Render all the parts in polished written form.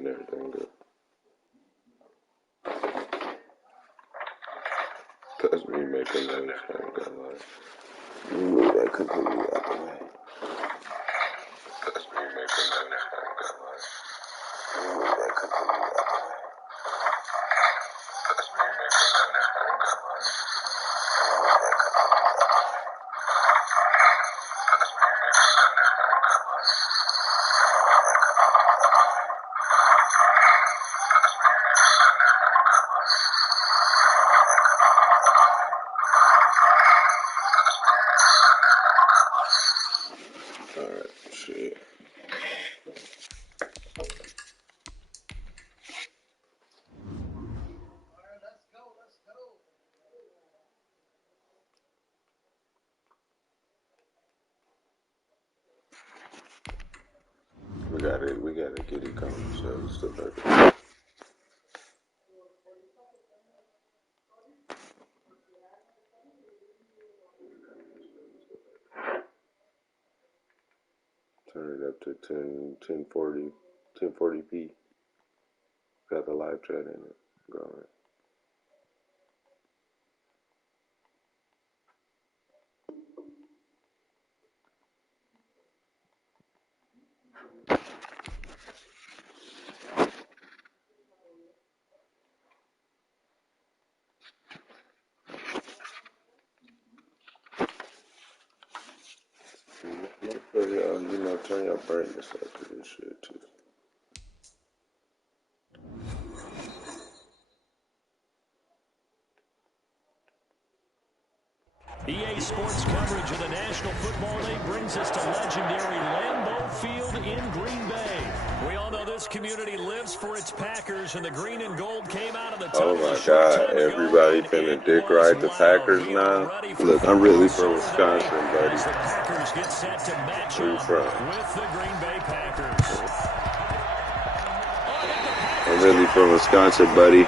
setting everything up. That's me making those, I ain't gonna lie. You move that completely out the way. That's me making those, I ain't gonna lie. You move that completely out the way. That's me making those, I ain't gonna lie. You move that completely out the way. That's me making those, I ain't gonna lie. Alright, shit. We gotta get it going, so stuff like that. Turn it up to 1040p. Got the live chat in it. Going. Turn your brightness up to this shit too. EA Sports coverage of the National Football League brings us to legendary Lambeau Field in Green Bay. We all know this community lives for its Packers, and the green and gold came out of the tunnel. Oh my God, everybody finna dick ride the Packers now. Look, I'm really from Wisconsin, buddy. The Packers get set to match Where you up from? with the Green Bay Packers. I'm really from Wisconsin, buddy.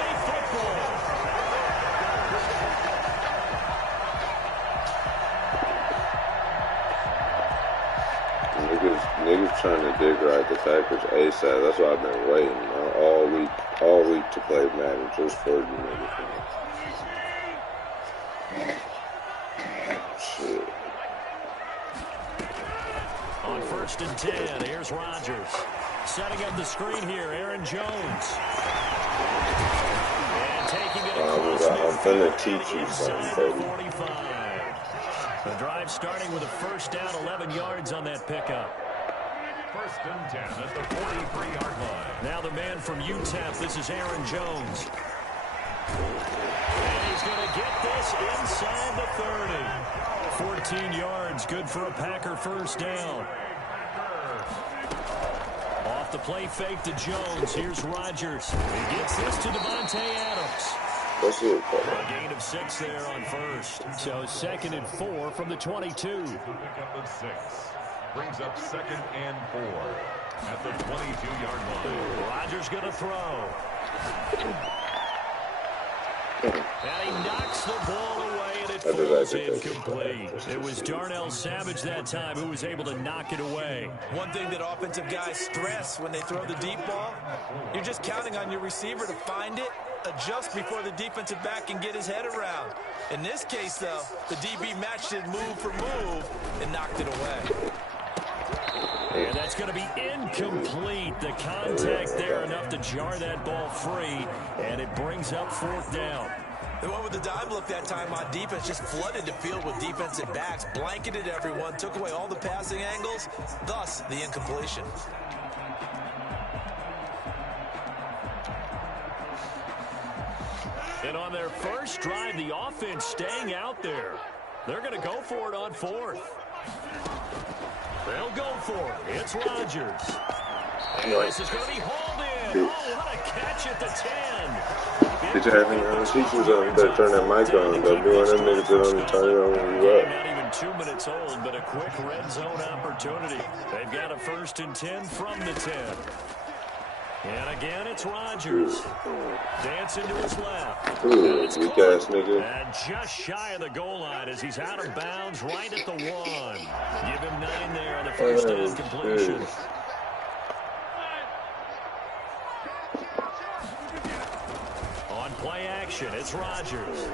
Niggas trying to dig right the Packers ASAP. That's why I've been waiting all week to play Madden just for you niggas. Shit. On 1st and 10, here's Rodgers. Setting up the screen here, Aaron Jones. And taking it across I'm finna teach you something, baby. 45. The drive starting with a first down, 11 yards on that pickup. 1st and 10 at the 43-yard line. Now the man from UTEP, this is Aaron Jones. And he's going to get this inside the 30. 14 yards, good for a Packer first down. Off the play fake to Jones. Here's Rodgers. He gets this to Devontae Adams. That's it, A gain of 6 there on first. So 2nd and 4 from the 22. Pickup of 6. Brings up 2nd and 4 at the 22-yard line. Rodgers going to throw. And he knocks the ball away, and it falls incomplete. It was Darnell Savage that time who was able to knock it away. One thing that offensive guys stress when they throw the deep ball, you're just counting on your receiver to find it, adjust before the defensive back can get his head around. In this case, though, the DB matched it move for move and knocked it away. And that's going to be incomplete. The contact there enough to jar that ball free, and it brings up 4th down. They went with the dive look that time on defense, just flooded the field with defensive backs, blanketed everyone, took away all the passing angles, thus the incompletion. And on their first drive, the offense staying out there. They're going to go for it on 4th. They'll go for it. It's Rodgers. And this is going to be hauled in. Oh, what a catch at the 10. Did you have any other teachers on? You better turn that mic on. Don't be one of them niggas that only turn it on when you up. Not even 2 minutes old, but a quick red zone opportunity. They've got a 1st and 10 from the 10. And again, it's Rodgers. Dancing to his left. Ooh, weak ass nigga. And just shy of the goal line as he's out of bounds right at the 1. Give him 9 there on the first down completion. Play action. It's Rodgers.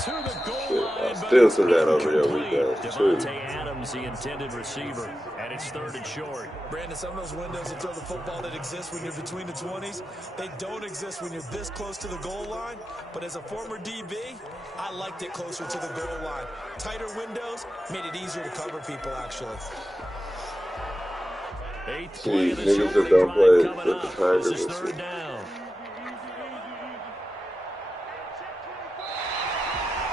To the goal line, I still see that over your weak ass, too. Devontae Adams, the intended receiver, and it's 3rd and short. Brandon, some of those windows to throw the football that exist when you're between the 20s, they don't exist when you're this close to the goal line. But as a former DB, I liked it closer to the goal line. Tighter windows made it easier to cover people, actually. Eighth play of this niggas that opening don't play drive coming with the up. Tigers This is and 3rd shit. down.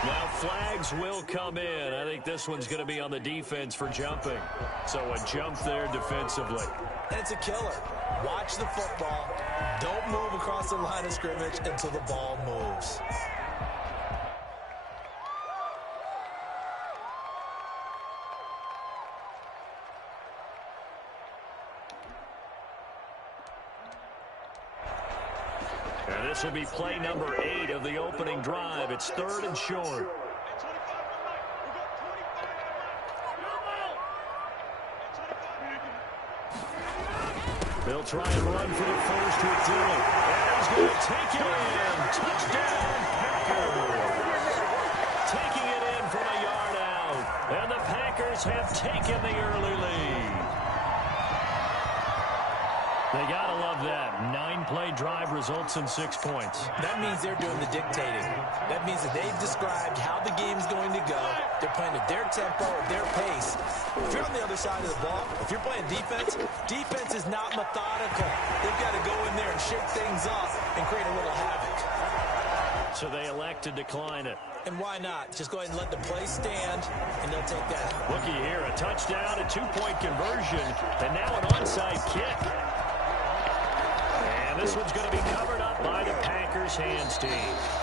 Now flags will come in. I think this one's going to be on the defense for jumping. So a jump there defensively. And it's a killer. Watch the football. Don't move across the line of scrimmage until the ball moves. And this will be play number 8 of the opening drive. It's 3rd and short. They'll try and run for the first with Dillon. And he's going to take it in. Touchdown, Packers. Taking it in from a yard out. And the Packers have taken the early lead. They got to love that. 9-play drive results in 6 points. That means they're doing the dictating. That means that they've described how the game's going to go. They're playing at their tempo, at their pace. If you're on the other side of the ball, if you're playing defense, defense is not methodical. They've got to go in there and shake things up and create a little havoc. So they elect to decline it. And why not? Just go ahead and let the play stand, and they'll take that. Looky here, a touchdown, a 2-point conversion, and now an onside kick. And this one's going to be covered up by the Packers hands team.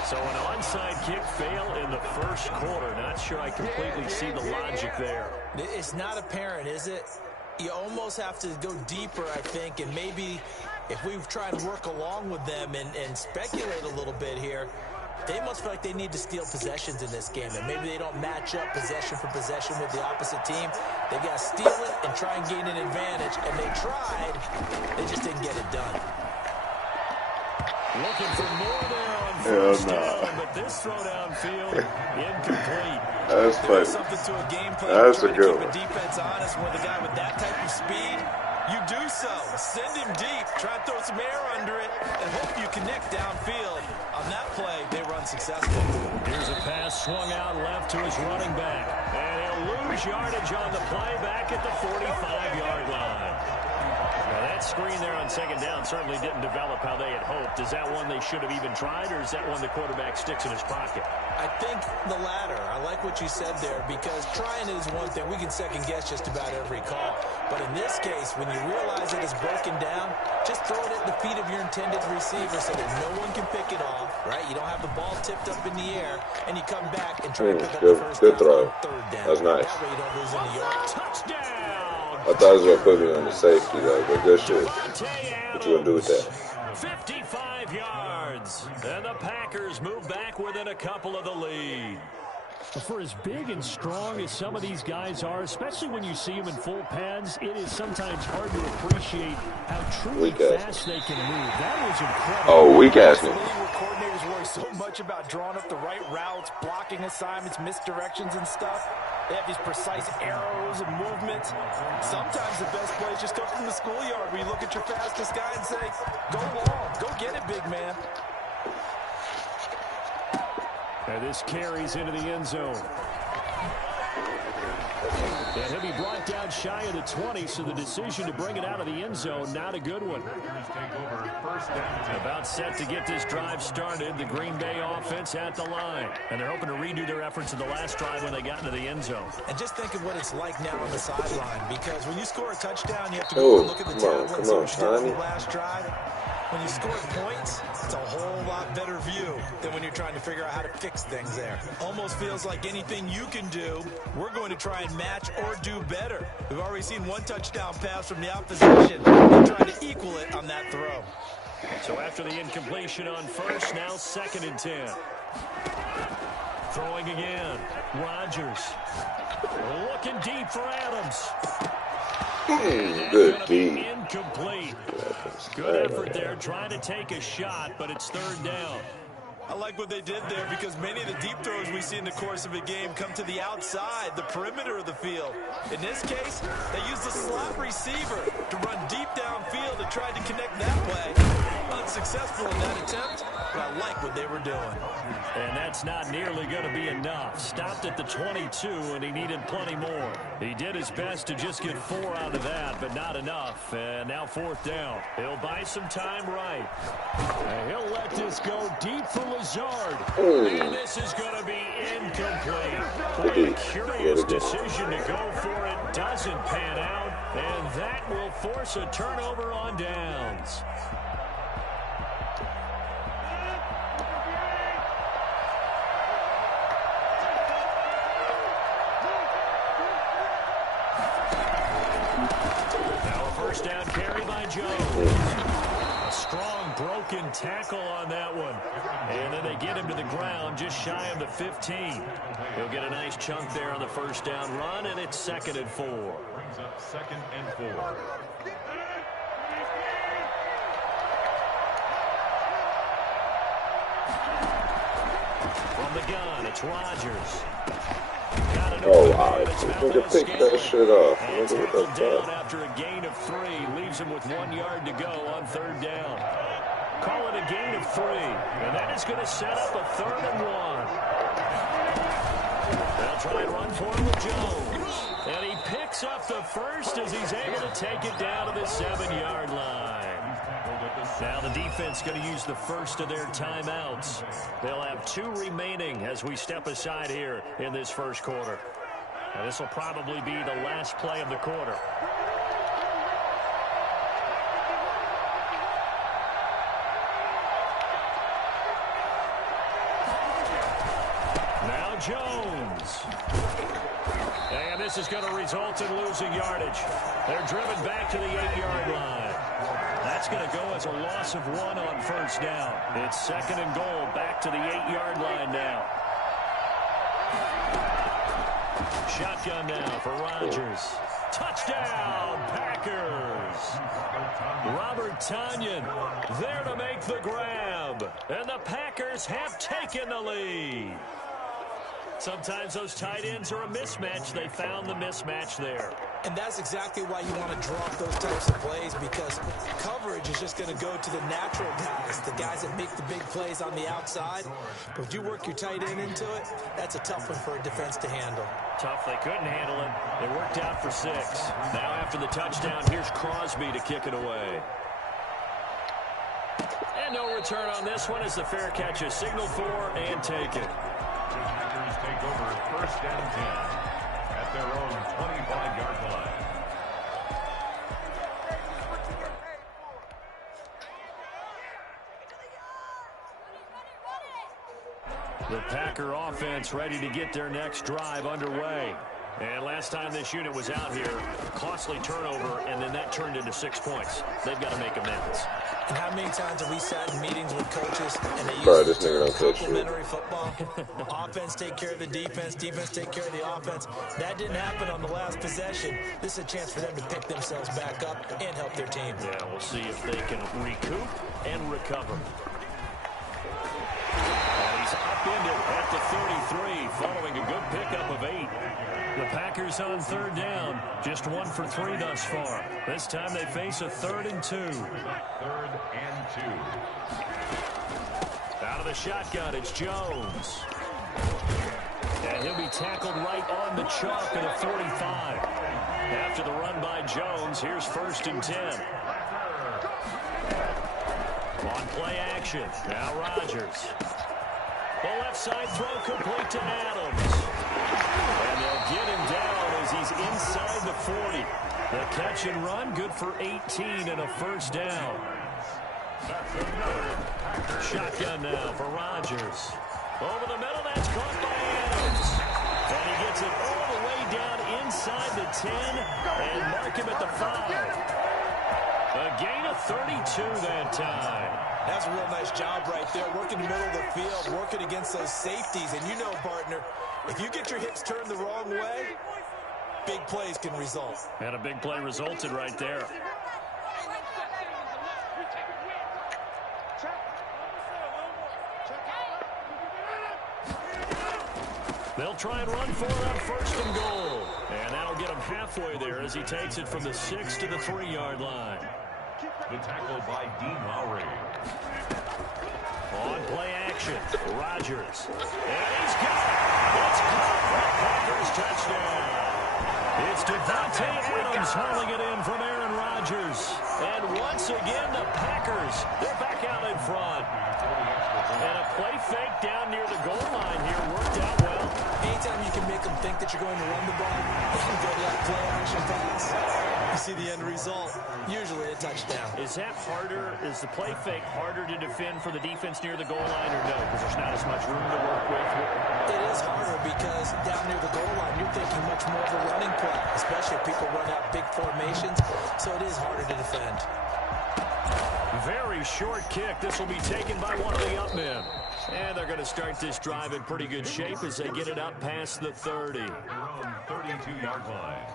So an onside kick fail in the first quarter. Not sure I completely see the logic there. It's not apparent, is it? You almost have to go deeper, I think, and maybe if we try and work along with them and speculate a little bit here, they must feel like they need to steal possessions in this game, and maybe they don't match up possession for possession with the opposite team. They've got to steal it and try and gain an advantage, and they tried. They just didn't get it done. Looking for more there on first down, but this throw downfield, incomplete. That's funny. There's something to a game plan. That's a Trying good to keep one. a defense honest with a guy with that type of speed. You do so. Send him deep. Try to throw some air under it and hope you connect downfield. On that play, they run successful. Here's a pass swung out left to his running back. And he'll lose yardage on the play back at the 45-yard line. Now that screen there on second down certainly didn't develop how they had hoped. Is that one they should have even tried, or is that one the quarterback sticks in his pocket? I think the latter. I like what you said there, because trying is one thing. We can second guess just about every call. But in this case, when you realize it is broken down, just throw it at the feet of your intended receiver so that no one can pick it off, right? You don't have the ball tipped up in the air, and you come back and try to pick up the first Good down throw. on third down. That's nice. That way you don't lose any yards. Touchdown! I thought it was going to put me on the safety, though, but good shit. What you going to do with that? 55 yards. And the Packers move back within a couple of the lead. For as big and strong as some of these guys are, especially when you see them in full pads, it is sometimes hard to appreciate how truly fast they can move. That was incredible. Oh, weak ass nigga. Coordinators worry so much about drawing up the right routes, blocking assignments, misdirections and stuff. They have these precise arrows and movements. Sometimes the best plays just come from the schoolyard where you look at your fastest guy and say, go long, go get it, big man. And this carries into the end zone. And he'll be brought down shy of the 20, so the decision to bring it out of the end zone, not a good one. About set to get this drive started, the Green Bay offense at the line. And they're hoping to redo their efforts in the last drive when they got into the end zone. And just think of what it's like now on the sideline, because when you score a touchdown, you have to go and look at the tablet and see what you did on the last drive. When you score points, it's a whole lot better view than when you're trying to figure out how to fix things there. Almost feels like anything you can do, we're going to try and match or do better. We've already seen one touchdown pass from the opposition. They're trying to equal it on that throw. So after the incompletion on first, now 2nd and 10. Throwing again. Rodgers. Looking deep for Adams. Good D. Incomplete. Good effort there trying to take a shot, but it's third down. I like what they did there because many of the deep throws we see in the course of a game come to the outside, the perimeter of the field. In this case, they used the slot receiver to run deep downfield and tried to connect that play. Unsuccessful in that attempt, but I like what they were doing. And that's not nearly going to be enough. Stopped at the 22, and he needed plenty more. He did his best to just get 4 out of that, but not enough. And now fourth down. He'll buy some time right. And he'll let this go deep for Lazard. And this is going to be incomplete. What a curious decision to go for it. Doesn't pan out. And that will force a turnover on downs. Down carry by Jones. A strong broken tackle on that one. And then they get him to the ground just shy of the 15. He'll get a nice chunk there on the first down run, and it's 2nd and 4. Brings up 2nd and 4. From the gun, it's Rodgers. Oh, wow. You can pick that shit off. And tackled down after a gain of 3. Leaves him with 1 yard to go on third down. Call it a gain of 3. And that is going to set up a 3rd and 1. They'll try and run for him with Jones. And he picks up the first as he's able to take it down to the 7-yard line. Now the defense going to use the first of their timeouts. They'll have 2 remaining as we step aside here in this first quarter. Now this will probably be the last play of the quarter. Now Jones. And this is going to result in losing yardage. They're driven back to the 8-yard line. That's going to go as a loss of 1 on first down. It's 2nd and goal, back to the 8-yard line now. Shotgun now for Rodgers. Touchdown, Packers. Robert Tonyan there to make the grab. And the Packers have taken the lead. Sometimes those tight ends are a mismatch. They found the mismatch there. And that's exactly why you want to drop those types of plays, because coverage is just going to go to the natural guys, the guys that make the big plays on the outside. But if you work your tight end into it, that's a tough one for a defense to handle. Tough. They couldn't handle it. It worked out for 6. Now after the touchdown, here's Crosby to kick it away. And no return on this one as the fair catch is signaled for and taken. The Packers take over 1st and 10 at their own 25-yard line. The Packer offense ready to get their next drive underway. And last time this unit was out here, costly turnover, and then that turned into 6 points. They've got to make amends. And how many times have we sat in meetings with coaches and they use this nigga don't catch complementary football? Offense take care of the defense, defense take care of the offense. That didn't happen on the last possession. This is a chance for them to pick themselves back up and help their team. Yeah, we'll see if they can recoup and recover. And he's upended at the 33 following a good pickup of 8. The Packers on third down, just 1 for 3 thus far. This time they face a 3rd and 2. 3rd and 2. Out of the shotgun, it's Jones. And he'll be tackled right on the chalk at the 45. After the run by Jones, here's 1st and 10. On play action, now Rodgers. The left side throw complete to Adams. And they'll get him down as he's inside the 40. The catch and run, good for 18 and a 1st down. Shotgun now for Rodgers. Over the middle, that's caught by Adams. And he gets it all the way down inside the 10 and mark him at the 5. A gain of 32 that time. That's a real nice job right there, working the middle of the field, working against those safeties. And you know, partner, if you get your hips turned the wrong way, big plays can result. And a big play resulted right there. They'll try and run for it on 1st and goal. And that'll get him halfway there as he takes it from the 6 to the 3-yard line. The tackle by Dean Lowry. On play action, Rodgers. And he's got it. It's caught for a Packers touchdown. It's Devontae Adams hurling it in from Aaron Rodgers. And once again, the Packers, they're back out in front. And a play fake down near the goal line here worked out well. Anytime you can make them think that you're going to run the ball, they can go to that play action pass. You see the end result, usually a touchdown. Is that harder? Is the play fake harder to defend for the defense near the goal line or no? Because there's not as much room to work with. It is harder because down near the goal line, you're thinking much more of a running play, especially if people run out big formations. So it is harder to defend. Very short kick. This will be taken by one of the up men. And they're going to start this drive in pretty good shape as they get it up past the 30. 32-yard line.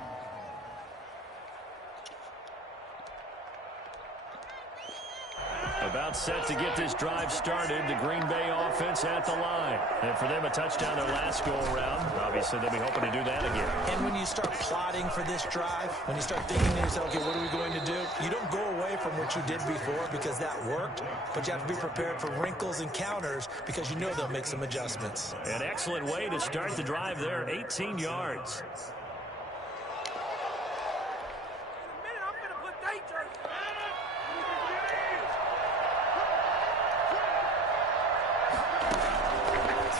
About set to get this drive started. The Green Bay offense at the line. And for them, a touchdown their last go-around. Obviously, they'll be hoping to do that again. And when you start plotting for this drive, when you start thinking to yourself, okay, what are we going to do? You don't go away from what you did before because that worked, but you have to be prepared for wrinkles and counters because you know they'll make some adjustments. An excellent way to start the drive there, 18 yards.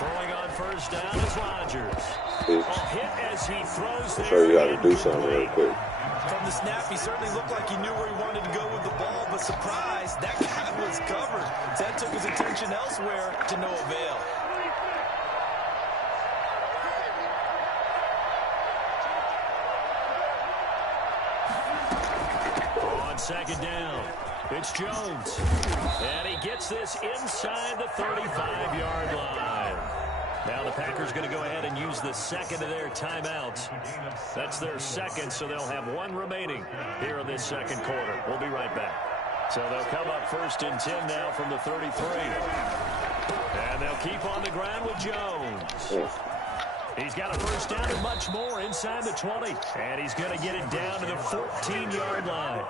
Throwing on 1st down is Rodgers. A hit as he throws there. So you got to do something real quick. From the snap, he certainly looked like he knew where he wanted to go with the ball, but surprise, that guy was covered. That took his attention elsewhere to no avail. On 2nd down, it's Jones. And he gets this inside the 35-yard line. Now the Packers going to go ahead and use the second of their timeouts. That's their second, so they'll have one remaining here in this second quarter. We'll be right back. So they'll come up 1st and 10 now from the 33. And they'll keep on the ground with Jones. He's got a 1st down and much more inside the 20. And he's going to get it down to the 14-yard line.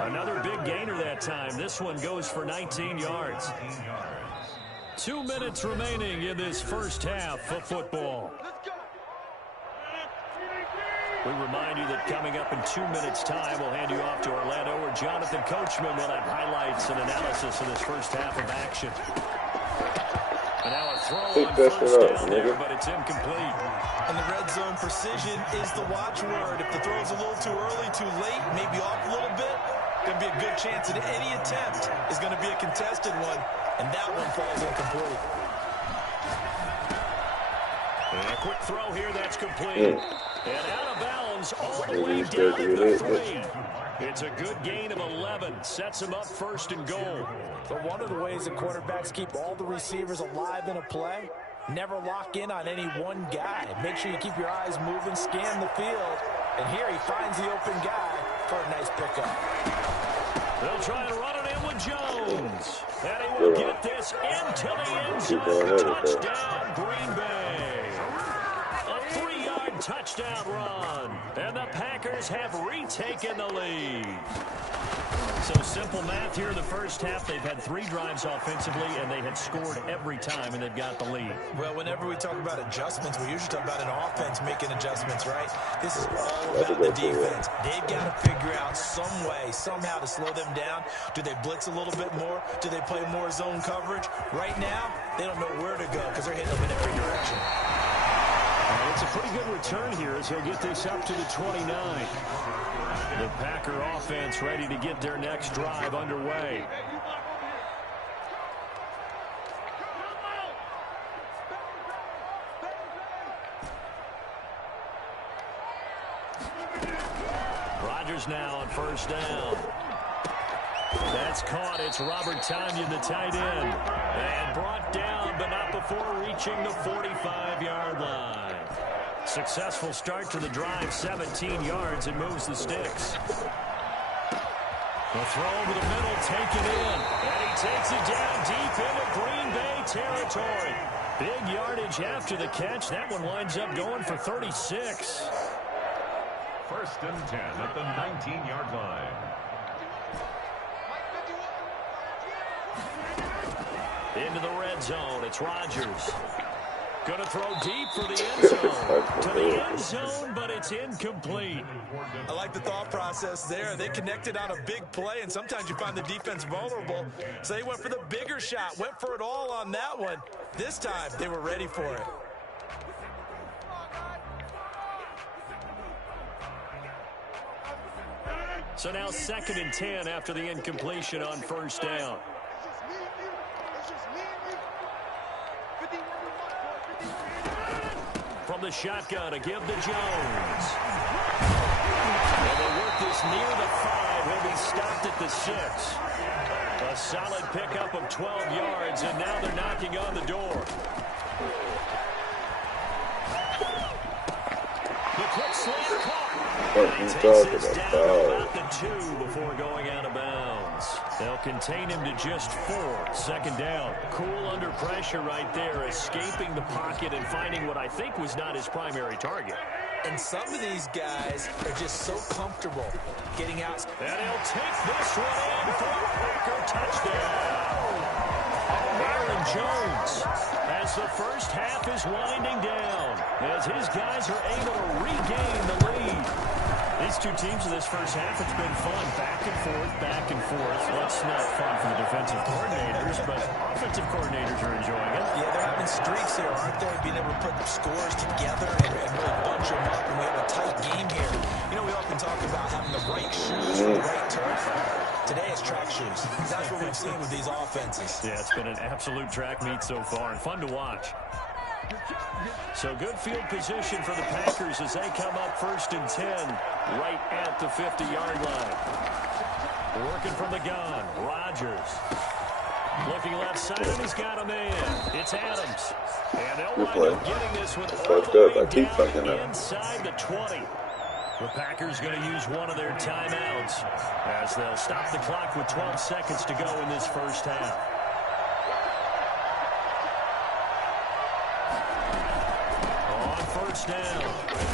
Another big gainer that time. This one goes for 19 yards. 2 minutes remaining in this first half of football. We remind you that coming up in 2 minutes' time, we'll hand you off to Orlando, where Jonathan Coachman will have highlights and analysis of this first half of action. And now a throw on 1st down there, but it's incomplete. And the red zone precision is the watchword. If the throw's a little too early, too late, maybe off a little bit, going to be a good chance that any attempt is going to be a contested one, and that one falls incomplete. And a quick throw here that's complete. And out of bounds all the way down to the 3. It's a good gain of 11. Sets him up 1st and goal. But one of the ways that quarterbacks keep all the receivers alive in a play, never lock in on any one guy. Make sure you keep your eyes moving, scan the field. And here he finds the open guy for a nice pickup. They'll try and run it in with Jones. And he will get this into the end zone. Touchdown, Green Bay. A 3-yard touchdown run. And the Packers have retaken the lead. So simple math here in the first half. They've had 3 drives offensively, and they had scored every time, and they've got the lead. Well, whenever we talk about adjustments, we usually talk about an offense making adjustments, right? This is all about the defense. They've got to figure out some way, somehow to slow them down. Do they blitz a little bit more? Do they play more zone coverage? Right now, they don't know where to go because they're hitting them in every direction. It's a pretty good return here as he'll get this up to the 29. The Packer offense ready to get their next drive underway. Rodgers now on 1st down. That's caught. It's Robert Tonyan, the tight end. And brought down, but not before reaching the 45-yard line. Successful start to the drive, 17 yards, and moves the sticks. The throw over the middle, taken in. And he takes it down deep into Green Bay territory. Big yardage after the catch. That one winds up going for 36. 1st and 10 at the 19-yard line. Into the red zone. It's Rodgers. Going to throw deep for the end zone. To the end zone, but it's incomplete. I like the thought process there. They connected on a big play, and sometimes you find the defense vulnerable. So they went for the bigger shot, went for it all on that one. This time, they were ready for it. So now 2nd and 10 after the incompletion on 1st down. From the shotgun, a give to Jones. And they work this near the 5. He'll be stopped at the 6. A solid pickup of 12 yards, and now they're knocking on the door. The quick slant caught. He takes this down about the 2 before going out of bounds. They'll contain him to just 4. 2nd down. Cool under pressure right there, escaping the pocket and finding what I think was not his primary target. And some of these guys are just so comfortable getting out. And he'll take this one in for a Packer touchdown. Aaron Jones, as the first half is winding down, as his guys are able to regain the lead. These two teams in this first half, it's been fun. Back and forth, back and forth. Well, it's not fun for the defensive coordinators, but offensive coordinators are enjoying it. Yeah, they're having streaks here, aren't they? Being able to put scores together and really bunch them up, and we have a tight game here. You know, we often talk about having the right shoes for the right turf. Today it's track shoes. That's what we've seen with these offenses. Yeah, it's been an absolute track meet so far, and fun to watch. So good field position for the Packers as they come up 1st and 10 right at the 50-yard line. Working from the gun, Rodgers. Looking left side, and he's got a man. It's Adams. And they'll wind up getting this one all the way down inside the 20. The Packers going to use one of their timeouts as they'll stop the clock with 12 seconds to go in this first half. First down.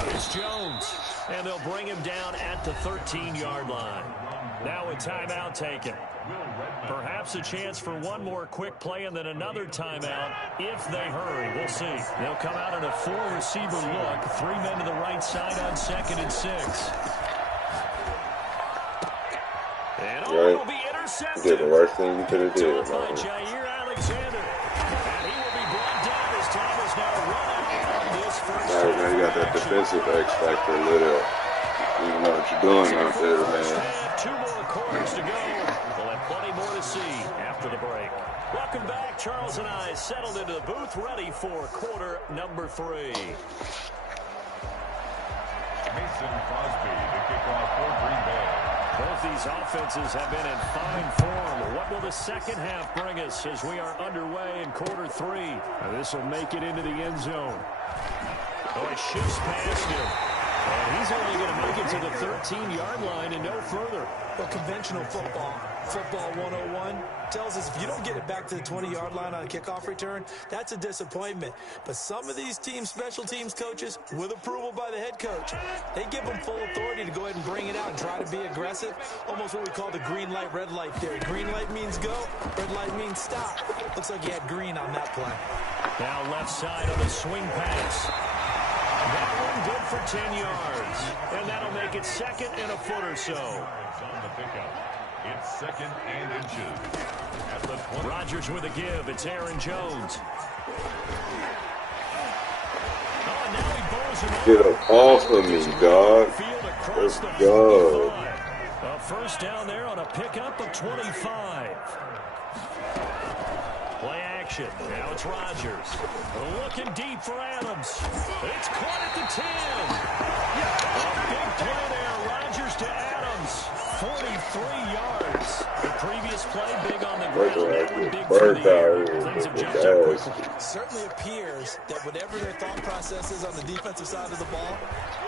It's Jones. And they'll bring him down at the 13-yard line. Now a timeout taken. Perhaps a chance for one more quick play and then another timeout if they hurry. We'll see. They'll come out in a 4-receiver look. 3 men to the right side on 2nd and 6. And it'll be intercepted. You did the worst thing you could have did, man. Jair Alexander. And he will be brought down as time is now run out. Now you got that defensive X factor lit up. You know what you're doing out there, man. 2 more quarters to go. We'll have plenty more to see after the break. Welcome back. Charles and I settled into the booth, ready for quarter number 3. Mason Crosby to kick off for Green Bay. Both these offenses have been in fine form. What will the second half bring us as we are underway in quarter 3? This will make it into the end zone. Oh, it shifts past him. And he's only going to make it to the 13-yard line and no further. Well, conventional football 101, tells us if you don't get it back to the 20-yard line on a kickoff return, that's a disappointment. But some of these teams, special teams coaches, with approval by the head coach, they give them full authority to go ahead and bring it out and try to be aggressive. Almost what we call the green light, red light theory. Green light means go, red light means stop. Looks like he had green on that play. Now left side on the swing pass. That one good for 10 yards. And that'll make it 2nd and a foot or so. On the pickup. It's 2nd and inches. At the 20. Rodgers with a give. It's Aaron Jones. Oh, now he bowls him Get him off of me, dog. Let's go. A first down there on a pickup of 25. Play action. Now it's Rodgers. Looking deep for Adams. It's caught at the 10. A big play there. Rodgers to Adams. 43 yards. The previous play, big on the Look ground. That like one this big through bird the air. out Things have here jumped up looking quickly. nasty. Certainly appears that whatever their thought process is on the defensive side of the ball,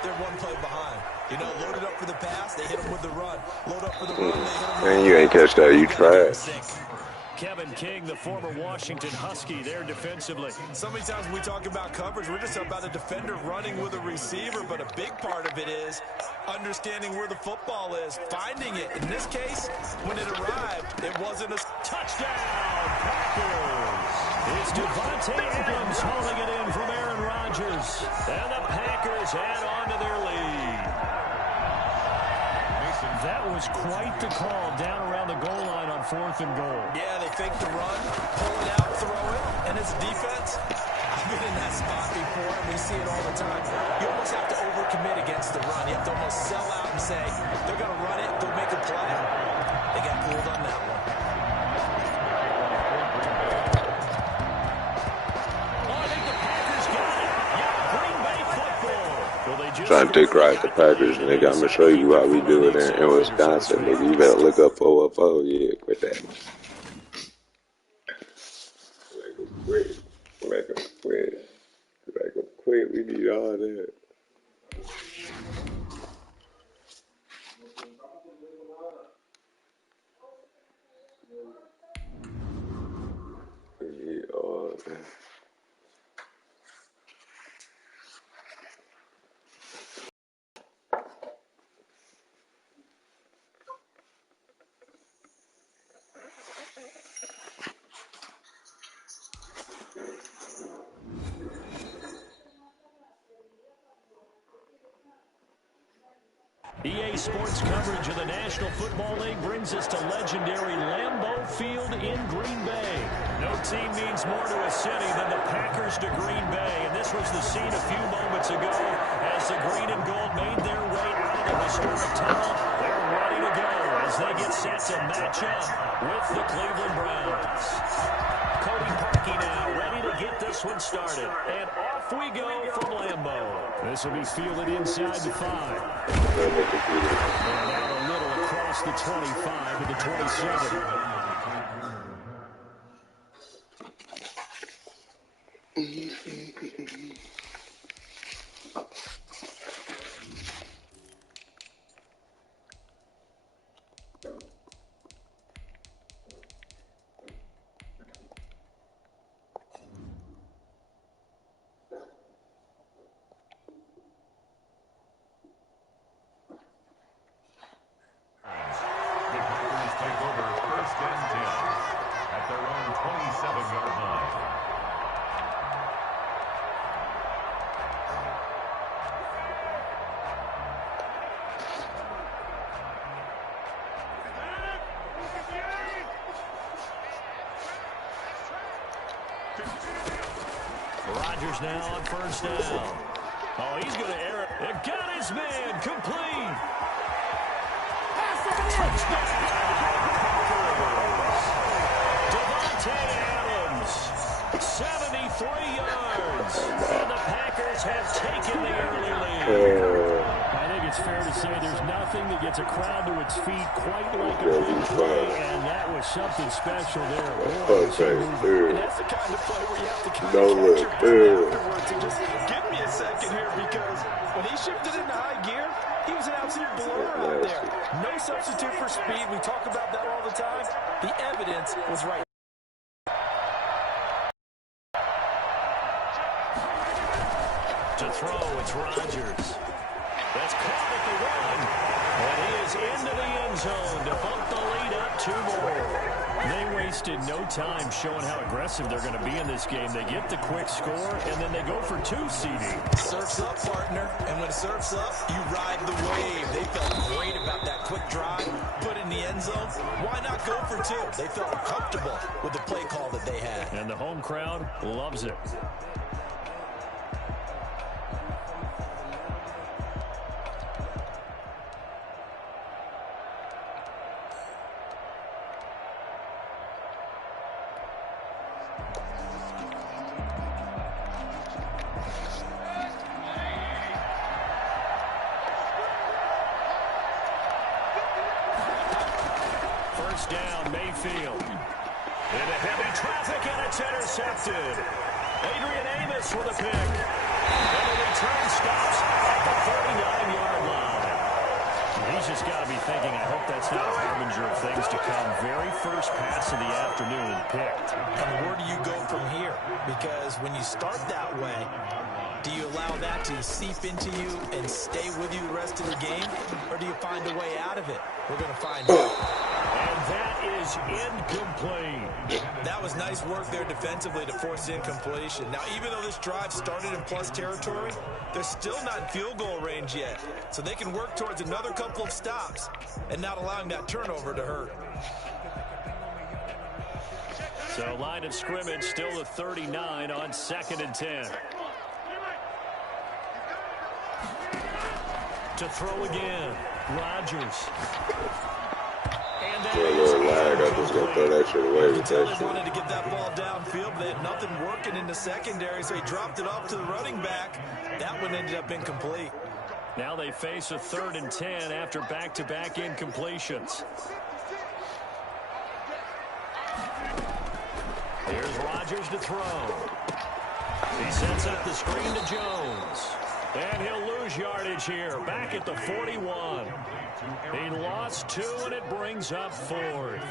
they're one play behind. You know, loaded up for the pass, they hit them with the run. Load up for the run, they hit them with the Man, you ain't catch that. You trash. Kevin King, the former Washington Husky, there defensively. So many times when we talk about coverage, we're just about a defender running with a receiver, but a big part of it is understanding where the football is, finding it. In this case, when it arrived, it wasn't a touchdown, Packers. It's Devontae Adams holding it in from Aaron Rodgers. And the Packers add on to their lead. That was quite the call down around the goal line on 4th and goal. Yeah, they fake the run, pull it out, throw it, and as a defense, I've been in that spot before, and we see it all the time. You almost have to overcommit against the run. You have to almost sell out and say, they're going to run it, they'll make a play. They got pulled on that one. Trying to take right the Packers, nigga. I'm gonna show you how we do it in Wisconsin, nigga. You better look up 404. Yeah, quit that. Make them quit. Make them quit. Make them quit. We need all that. We need all that. EA Sports coverage of the National Football League brings us to legendary Lambeau Field in Green Bay. No team means more to a city than the Packers to Green Bay, and this was the scene a few moments ago as the green and gold made their way out of the historic tunnel. They're ready to go as they get set to match up with the Cleveland Browns. Cody Parkey now ready to get this one started, and off we go from Lambeau. This will be fielded inside the 5. And out a little across the 25 to the 27. Rodgers now on first down. Oh, he's going to air it. It got his man complete. Touchdown. Devontae Adams, 73 yards. And the Packers have taken the early lead. I think it's fair to say there's nothing that gets a crowd to its feet quite like a big play, and that was something special there. And that's the kind of play where you have to kind of catch your breath afterwards and just give me a second here, because when he shifted into high gear, he was an absolute blur out there. No substitute for speed. We talk about that all the time. The evidence was right. To throw, it's Rodgers. That's caught at the one. And he is into the end zone to bump the lead up 2 more. They wasted no time showing how aggressive they're going to be in this game. They get the quick score, and then they go for 2 seeding. Surf's up, partner. And when surf's up, you ride the wave. They felt great about that quick drive, put in the end zone. Why not go for 2? They felt comfortable with the play call that they had. And the home crowd loves it. down, Mayfield. Into heavy traffic, and it's intercepted. Adrian Amos with a pick. And the return stops at the 39-yard line. He's just got to be thinking, I hope that's not a harbinger of things to come. Very first pass of the afternoon picked. And where do you go from here? Because when you start that way, do you allow that to seep into you and stay with you the rest of the game? Or do you find a way out of it? We're going to find out. And that is incomplete. That was nice work there defensively to force incompletion. Now, even though this drive started in plus territory, they're still not in field goal range yet. So they can work towards another couple of stops and not allowing that turnover to hurt. So line of scrimmage still the 39 on 2nd and 10. To throw again, Rodgers. A little lag. I just got to throw that shit away with that They wanted to get that ball downfield, but they had nothing working in the secondary, so he dropped it off to the running back. That one ended up incomplete. Now they face a 3rd and 10 after back-to-back incompletions. Here's Rodgers to throw. He sets up the screen to Jones. And he'll lose yardage here, back at the 41. He lost 2, and it brings up 4th.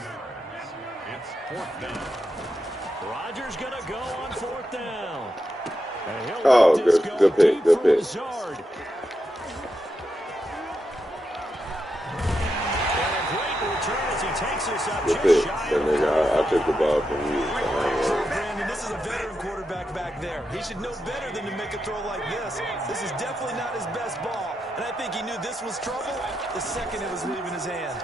It's 4th down. Rodgers going to go on 4th down. And he'll good pick, good pick. Lazard. And a great return as he takes this up Good just pick. shy That of nigga, I took the ball from you. Brandon, this is a veteran quarterback back there. He should know better than to make a throw like this. This is definitely not his best ball, and I think he knew this was trouble the second it was leaving his hand.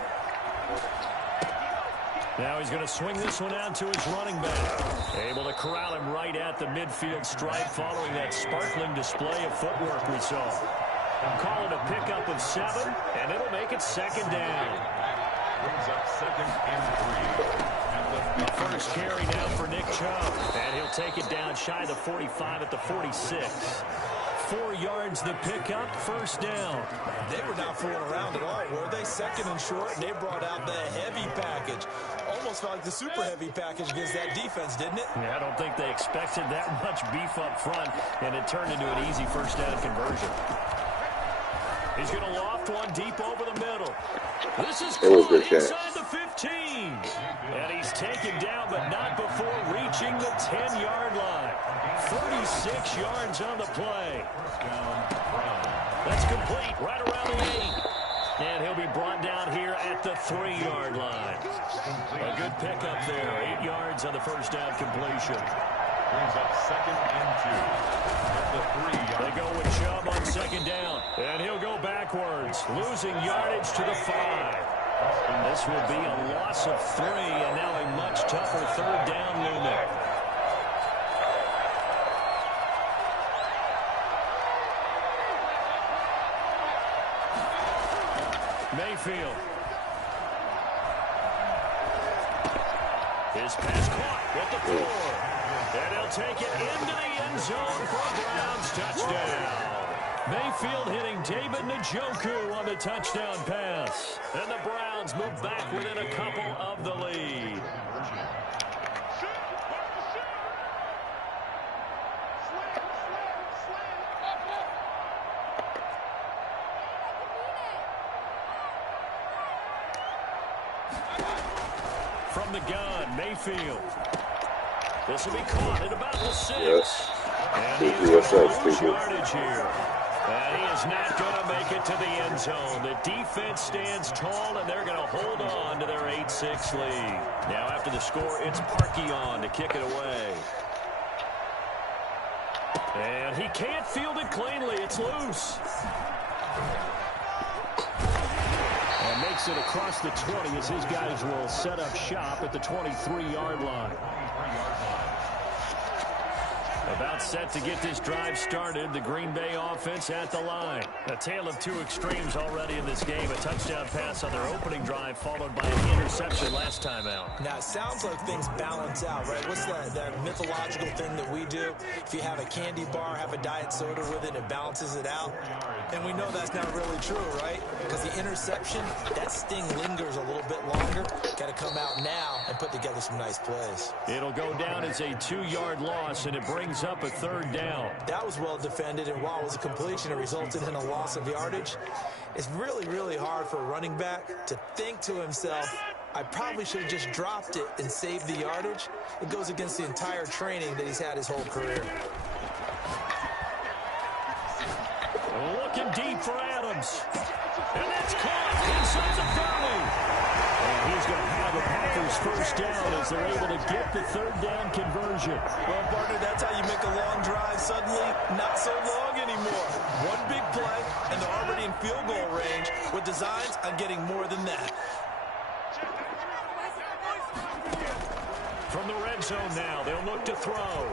Now he's going to swing this one out to his running back. Able to corral him right at the midfield stripe following that sparkling display of footwork we saw. I'm calling a pickup of 7, and it'll make it 2nd down. Brings up 2nd and 3. The first carry now for Nick Chubb. And he'll take it down shy of the 45 at the 46. 4 yards the pickup, 1st down. They were not fooling around at all, were they? 2nd and short, and they brought out the heavy package. Almost felt like the super heavy package against that defense, didn't it? Yeah, I don't think they expected that much beef up front, and it turned into an easy 1st down conversion. He's going to loft one deep over the middle. This is caught inside the 15. And he's taken down, but not before reaching the 10-yard line. 36 yards on the play. That's complete right around the 8. And he'll be brought down here at the 3-yard line. A good pickup there. 8 yards on the 1st down completion. Brings up 2nd and 2. At the 3-yard. They go with Chubb on 2nd down. And he'll go backwards, losing yardage to the 5. This will be a loss of 3, and now a much tougher 3rd down looming. Mayfield. His pass caught with the 4. And he'll take it into the end zone for a Browns touchdown. Mayfield hitting David Njoku on the touchdown pass. And the Browns move back within a couple of the lead. From the gun, Mayfield. This will be caught at about the 6. Yes. And he is going to lose yardage here. And he is not going to make it to the end zone. The defense stands tall, and they're going to hold on to their 8-6 lead. Now, after the score, it's Parkey on to kick it away. And he can't field it cleanly. It's loose. And makes it across the 20 as his guys will set up shop at the 23-yard line. About Timeout set to get this drive started. The Green Bay offense at the line. A tale of two extremes already in this game. A touchdown pass on their opening drive followed by an interception last time out. Now, it sounds like things balance out, right? What's that mythological thing that we do? If you have a candy bar, have a diet soda with it, it balances it out. And we know that's not really true, right? Because the interception, that sting lingers a little bit longer. Got to come out now and put together some nice plays. It'll go down as a 2-yard loss, and it brings up a 3rd down. That was well defended, and while it was a completion, it resulted in a loss of yardage. It's really, really hard for a running back to think to himself, I probably should have just dropped it and saved the yardage. It goes against the entire training that he's had his whole career. Looking deep for Adams. And that's caught inside the 30. And he's going to have a Packers first down as they're able to get the 3rd down conversion. Well, partner, that's how you make a long drive suddenly not so long anymore. One big play, and they're already in field goal range with designs on getting more than that. From the red zone now, they'll look to throw.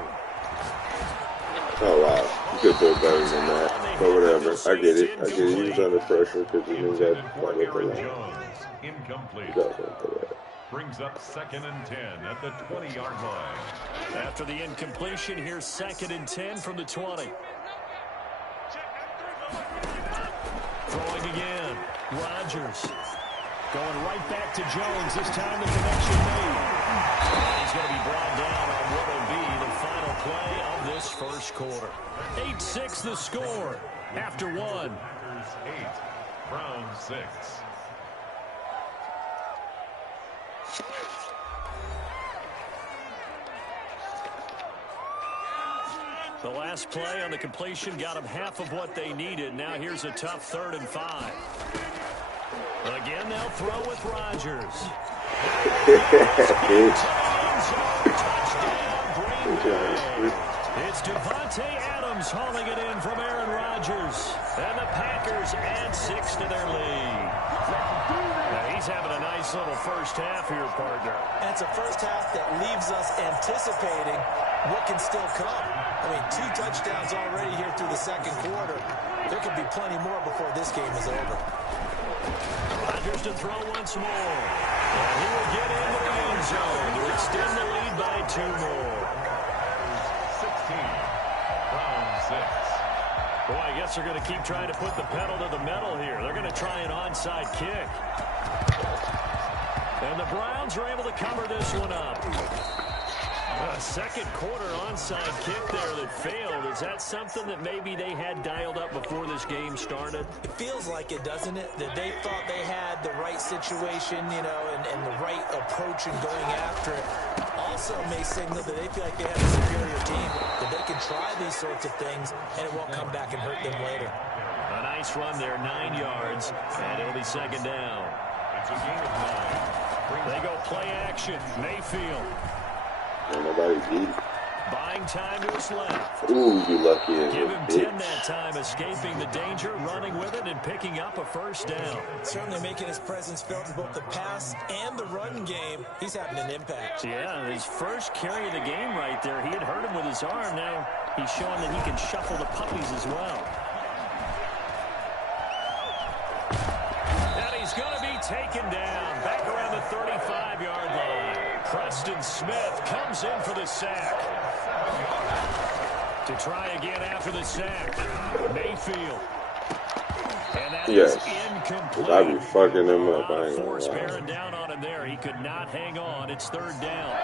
Oh, wow. You could do better than that. But whatever. I get it. He was under pressure because he knew that. Incomplete. Brings up 2nd and 10 at the 20-yard line. After the incompletion, here's 2nd and 10 from the 20. Throwing again. Rodgers. Going right back to Jones. This time the connection made. And he's going to be brought down on what will be the final play of this first quarter. 8-6 the score after 1. Packers 8, Browns 6. The last play on the completion got them half of what they needed. Now here's a tough 3rd and 5. Again, they'll throw with Rodgers. It's Devontae Adams hauling it in from Aaron Rodgers. And the Packers add 6 to their lead. Now he's having a nice little first half here, partner. And it's a first half that leaves us anticipating what can still come. I mean, 2 touchdowns already here through the second quarter. There could be plenty more before this game is over. Rodgers to throw once more. And he will get into the end zone to extend the lead by 2 more. 16, Browns 6. Boy, I guess they're going to keep trying to put the pedal to the metal here. They're going to try an onside kick. And the Browns are able to cover this one up. A second quarter onside kick there that failed. Is that something that maybe they had dialed up before this game started? It feels like it, doesn't it? That they thought they had the right situation, you know, and the right approach in going after it. Also may signal that they feel like they have a superior team, that they can try these sorts of things, and it won't come back and hurt them later. A nice run there, 9 yards, and it'll be 2nd down. It's a gain of 9. They go play action. Mayfield. Ain't nobody beat. Buying time to his left. Ooh, you lucky as Give a him bitch. 10 that time, escaping the danger, running with it, and picking up a first down. Certainly making his presence felt in both the pass and the run game. He's having an impact. Yeah, his first carry of the game right there. He had hurt him with his arm. Now he's showing that he can shuffle the puppies as well. And he's going to be taken down back around the 35-yard line. Preston Smith comes in for the sack. To try again after the sack. Mayfield. And that is incomplete. I be fucking him up. I ain't Force gonna bearing down on him there. He could not hang on. It's 3rd down.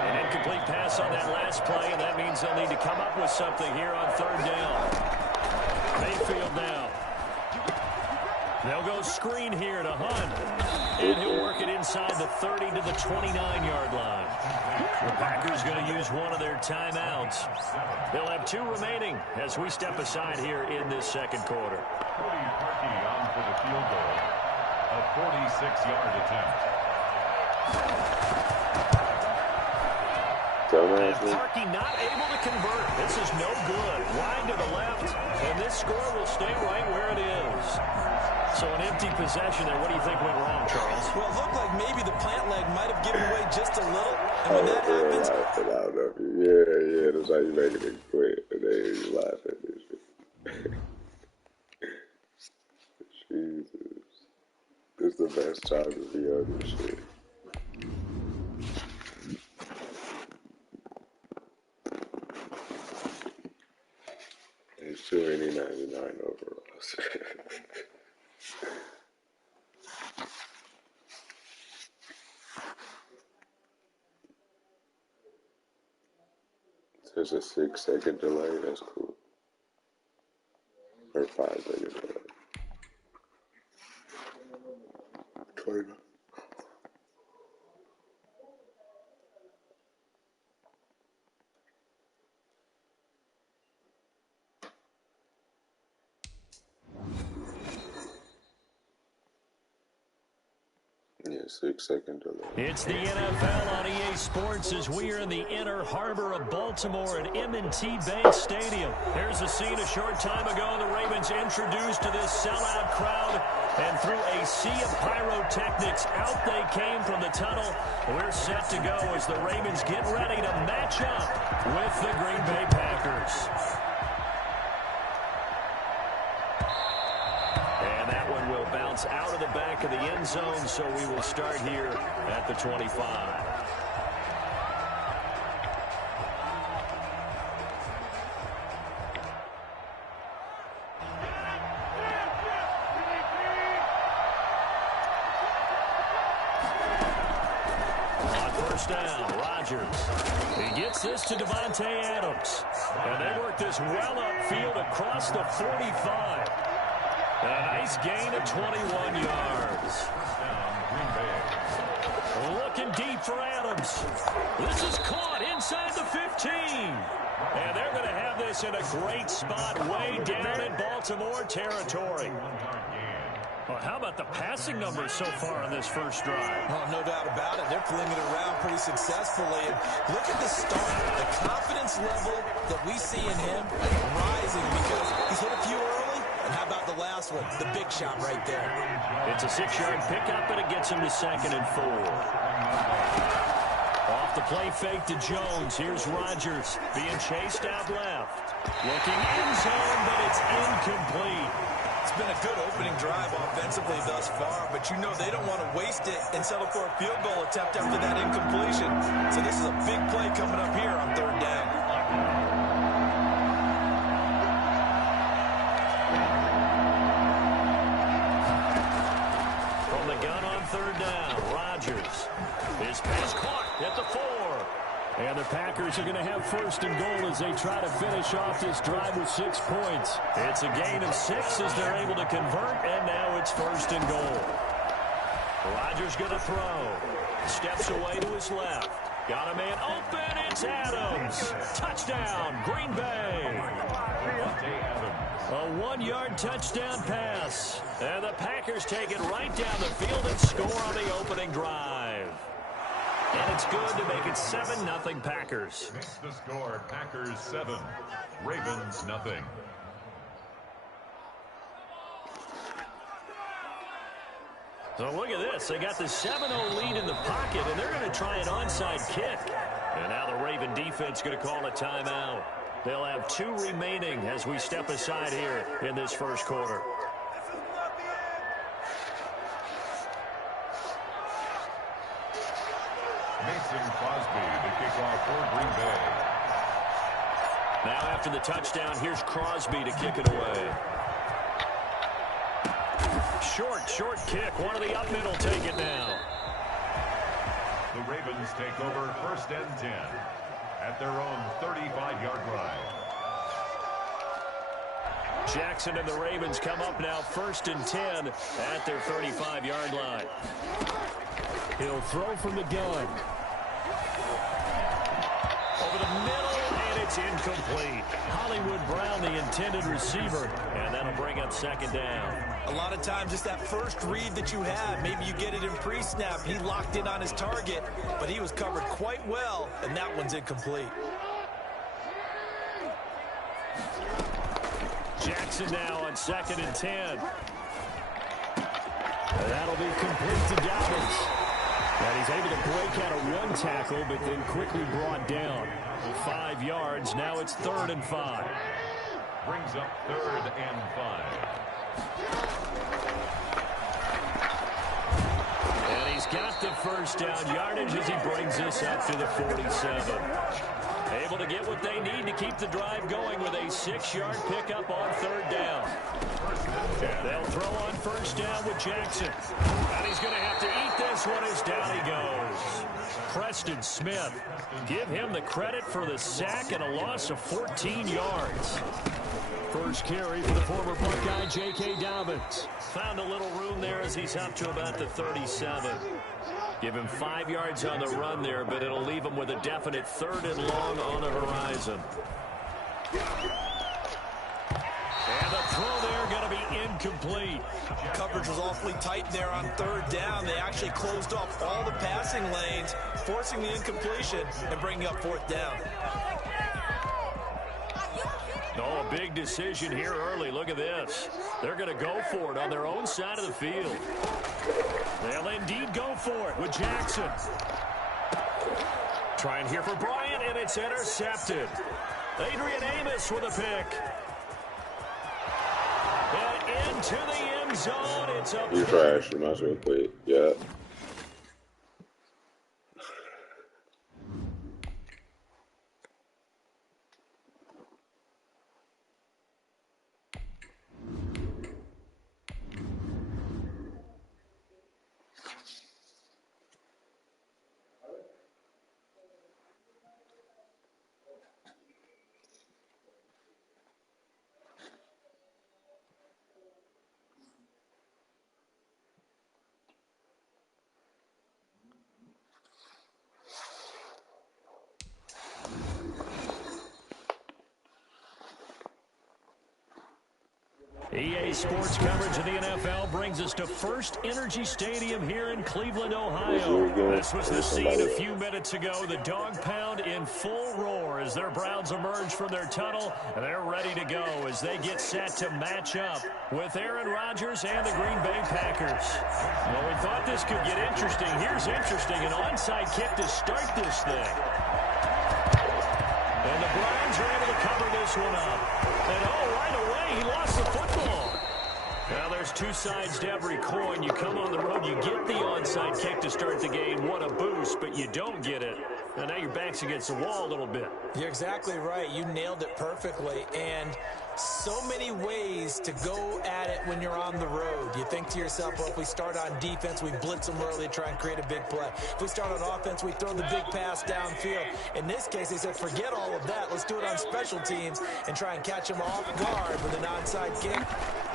An incomplete pass on that last play, and that means they'll need to come up with something here on 3rd down. Mayfield now. They'll go screen here to Hunt. And he'll work it inside the 30 to the 29-yard line. The Packers going to use one of their timeouts. They'll have 2 remaining as we step aside here in this second quarter. Cody Parkey on for the field goal. A 46-yard attempt. Parkey not able to convert. This is no good. Wide to the left, and this score will stay right where it is. So an empty possession there. What do you think went wrong, Charles? Well, it looked like maybe the plant leg might have given away just a little. And when that happens... Yeah, that's how you make it quick. let me see. He's 299 overalls. There's a 6-second delay. That's cool. Or 5-second delay. 29. Yeah, 6-second delay. It's the NFL on EA Sports as we are in the inner harbor of Baltimore at M&T Bank Stadium. Here's a scene a short time ago. The Ravens introduced to this sellout crowd, and through a sea of pyrotechnics, out they came from the tunnel. We're set to go as the Ravens get ready to match up with the Green Bay Packers. And that one will bounce out of the back of the end zone, so we will start here at the 25. Down, Rodgers. He gets this to Devontae Adams. And they work this well upfield across the 45. And a nice gain of 21 yards. Looking deep for Adams. This is caught inside the 15. And they're going to have this in a great spot way down in Baltimore territory. Well, how about the passing numbers so far on this first drive? Oh, no doubt about it. They're flinging it around pretty successfully. And look at the start. The confidence level that we see in him rising because he's hit a few early. And how about the last one? The big shot right there. It's a 6-yard pickup, and it gets him to 2nd and 4. Off the play fake to Jones. Here's Rodgers being chased out left. Looking end zone, but it's incomplete. It's been a good opening drive offensively thus far, but you know they don't want to waste it and settle for a field goal attempt after that incompletion. So this is a big play coming up here on 3rd down. From the gun on 3rd down, Rodgers. His pass caught at the 4. And the Packers are going to have 1st and goal as they try to finish off this drive with 6 points. It's a gain of 6 as they're able to convert, and now it's 1st and goal. Rodgers going to throw. Steps away to his left. Got a man open. It's Adams. Touchdown, Green Bay. A 1-yard touchdown pass. And the Packers take it right down the field and score on the opening drive. And it's good to make it 7-0 Packers. Makes the score Packers 7, Ravens nothing. So look at this. They got the 7-0 lead in the pocket, and they're going to try an onside kick. And now the Raven defense going to call a timeout. They'll have 2 remaining as we step aside here in this first quarter. Mason Crosby, the kickoff for Green Bay. Now after the touchdown, here's Crosby to kick it away. Short kick. One of the up middle take it now. The Ravens take over 1st and 10 at their own 35-yard line. Jackson and the Ravens come up now 1st and 10 at their 35-yard line. He'll throw from the gun. Over the middle, and it's incomplete. Hollywood Brown, the intended receiver, and that'll bring up 2nd down. A lot of times, just that first read that you have, maybe you get it in pre-snap. He locked in on his target, but he was covered quite well, and that one's incomplete. Jackson now on 2nd and 10. That'll be complete to Dobbins. And he's able to break out of 1 tackle, but then quickly brought down. 5 yards. Now it's 3rd and 5. Brings up 3rd and 5. And He's got the first down yardage as he brings this up to the 47. Able to get what they need to keep the drive going with a 6-yard pickup on 3rd down. They'll throw on 1st down with Jackson. And he's going to have to eat this one as down he goes. Preston Smith. Give him the credit for the sack and a loss of 14 yards. First carry for the former Buckeye, J.K. Dobbins. Found a little room there as he's up to about the 37. Give him 5 yards on the run there, but it'll leave him with a definite 3rd and long on the horizon. And the throw there going to be incomplete. Coverage was awfully tight there on 3rd down. They actually closed off all the passing lanes, forcing the incompletion and bringing up 4th down. Oh, a big decision here early. Look at this. They're going to go for it on their own side of the field. They'll indeed go for it with Jackson. Trying here for Bryant, and it's intercepted. Adrian Amos with a pick. And into the end zone. It's a You trash. You might as well quit. Yeah. EA Sports coverage of the NFL brings us to First Energy Stadium here in Cleveland, Ohio. This was the scene a few minutes ago. The dog pound in full roar as their Browns emerge from their tunnel. And they're ready to go as they get set to match up with Aaron Rodgers and the Green Bay Packers. Well, we thought this could get interesting. Here's interesting. An onside kick to start this thing. And the Browns are able to cover this one up. And right away, he lost the football. Now, there's two sides to every coin. You come on the road, you get the onside kick to start the game. What a boost, but you don't get it. And now your back's against the wall a little bit. You're exactly right. You nailed it perfectly. And so many ways to go at it when you're on the road. You think to yourself, well, if we start on defense, we blitz them early, try and create a big play. If we start on offense, we throw the big pass downfield. In this case, they said, forget all of that. Let's do it on special teams and try and catch them off guard with an onside kick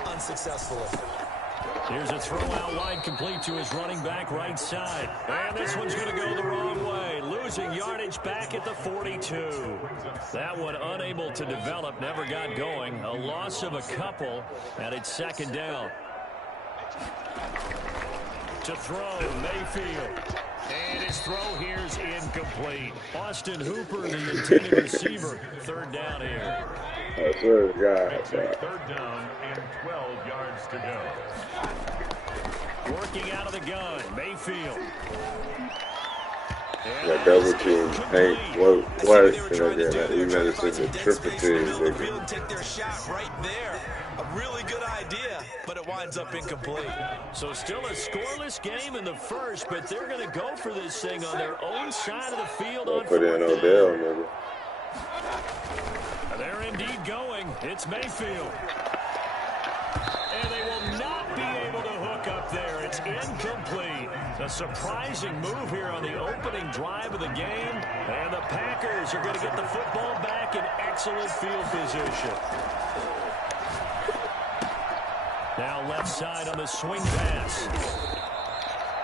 unsuccessfully. Here's a throw out wide, complete to his running back right side. And this one's going to go the wrong way. Losing yardage back at the 42. That one unable to develop, never got going. A loss of a couple, and it's second down. To throw, Mayfield. And his throw here's incomplete. Austin Hooper, the intended receiver. Third down here. I swear to God. Third down and 12 yards to go. Working out of the gun, Mayfield. That double team ain't worse than that. He made it such a triple team. Take their shot right there. A really good idea, but it winds up incomplete. So still a scoreless game in the first, but they're going to go for this thing on their own side of the field on put in Odell, nigga. They're indeed going. It's Mayfield. And they will not be able to hook up there. It's incomplete. A surprising move here on the opening drive of the game. And the Packers are going to get the football back in excellent field position. Now left side on the swing pass.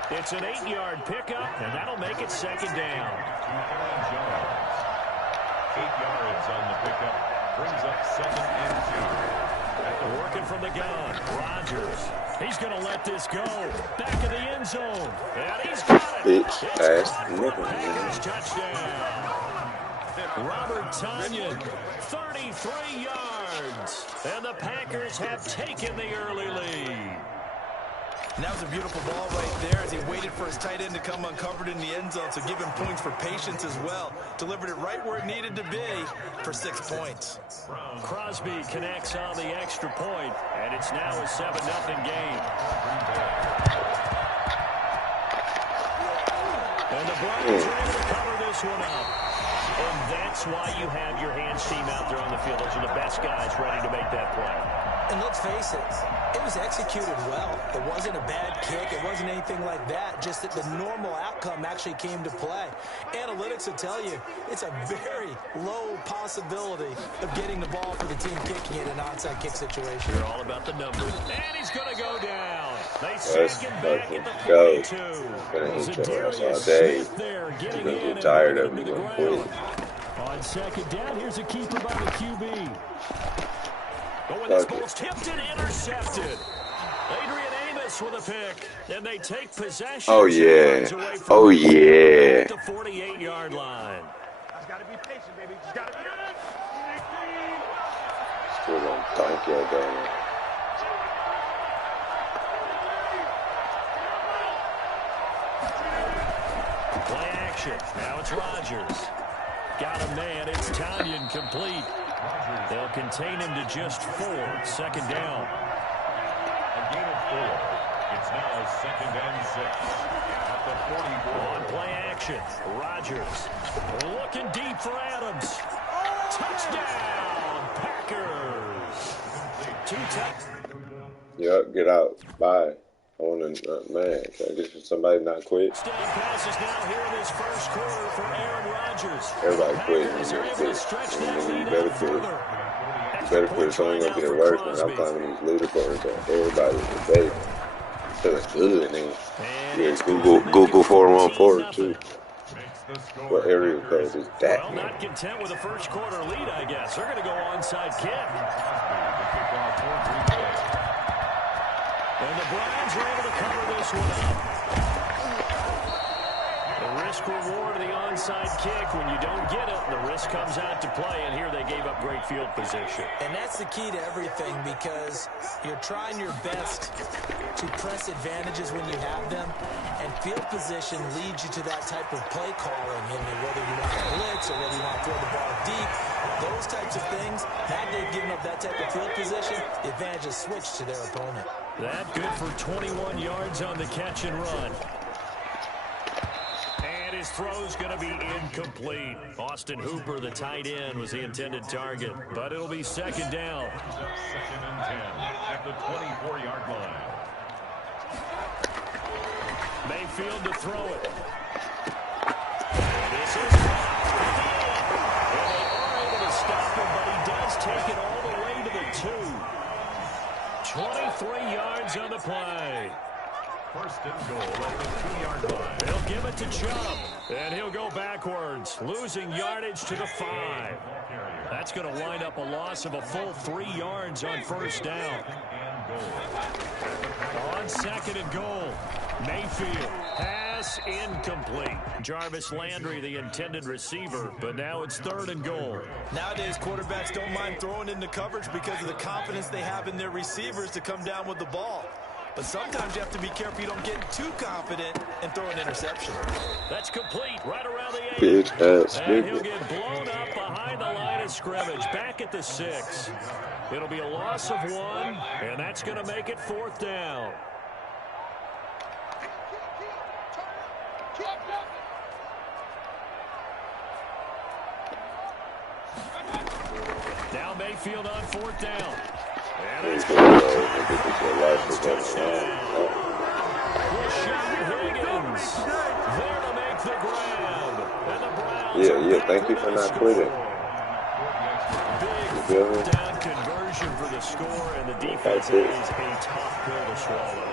It's an 8-yard pickup, and that'll make it second down. 8 yards on the pickup. Brings up 2nd and 2. Working from the gun, Rodgers. He's going to let this go. Back of the end zone. And he's got it. It's Packers touchdown. Robert Tonyan, 33 yards. And the Packers have taken the early lead. And that was a beautiful ball right there as he waited for his tight end to come uncovered in the end zone, so give him points for patience as well. Delivered it right where it needed to be for 6 points. Crosby connects on the extra point, and it's now a 7-0 game. And the Browns are able to cover this one up. And that's why you have your hands team out there on the field. Those are the best guys ready to make that play. And let's face it, it was executed well. It wasn't a bad kick. It wasn't anything like that. Just that the normal outcome actually came to play. Analytics will tell you it's a very low possibility of getting the ball for the team kicking it in an onside kick situation. They're all about the numbers. And he's going to go down. They sack him back at the 42. Gonna hit your ass all day. You're gonna get tired of it. You're gonna quit. On second down, here's a keeper by the QB. But when this ball's tipped and intercepted, Adrian Amos with a pick, and they take possession. Oh yeah, oh yeah. The 48-yard line. Just gotta be patient, baby. Just gotta be. Still gonna thank you, Daniel. Play action. Now it's Rodgers. Got a man. It's Tanyan complete. They'll contain him to just 4. Second down. A gain of 4. It's now 2nd and 6. At the 44. On play action. Rodgers looking deep for Adams. Touchdown, Packers. 2 touchdowns. Yep, get out. Bye. I want to, man, can I get somebody not quit? Passes now here in this first quarter for Aaron Rodgers. Everybody quit. You better quit. You better quit. It's only going to get worse when I'm climbing these leaderboards. Everybody's ready. Feeling good. And then Google 414 too. What area code is that? Well, not content with the first quarter lead, I guess. They're going to go onside kick. And the Browns are able to cover this one up. The risk-reward of the onside kick, when you don't get it, the risk comes out to play, and here they gave up great field position. And that's the key to everything, because you're trying your best to press advantages when you have them, and field position leads you to that type of play calling, and whether you want to blitz or whether you want to throw the ball deep, those types of things, now they've given up that type of field position, the advantage is switched to their opponent. That good for 21 yards on the catch and run. And his throw's going to be incomplete. Austin Hooper, the tight end, was the intended target, but it'll be second down. 2nd and 10 at the 24-yard line. Mayfield to throw it. This is and they are able to stop him, but he does take it all the way to the 2. 23 yards on the play. First and goal at the 2-yard line. He'll give it to Chubb, and he'll go backwards, losing yardage to the 5. That's going to wind up a loss of a full 3 yards on first down. On second and goal, Mayfield, pass incomplete. Jarvis Landry, the intended receiver, but now it's 3rd and goal. Nowadays, quarterbacks don't mind throwing into coverage because of the confidence they have in their receivers to come down with the ball. But sometimes you have to be careful you don't get too confident and throw an interception. That's complete right around the 8. Bitch ass And he'll nigga. get blown up behind the line of scrimmage, back at the 6. It'll be a loss of 1, and that's going to make it 4th down. Now Mayfield on 4th down. And it's touchdown. Rashad Higgins there to make the grab. And the Browns Yeah, thank you for not quitting. Big 4th down conversion for the score, and the defense is a tough pill to swallow.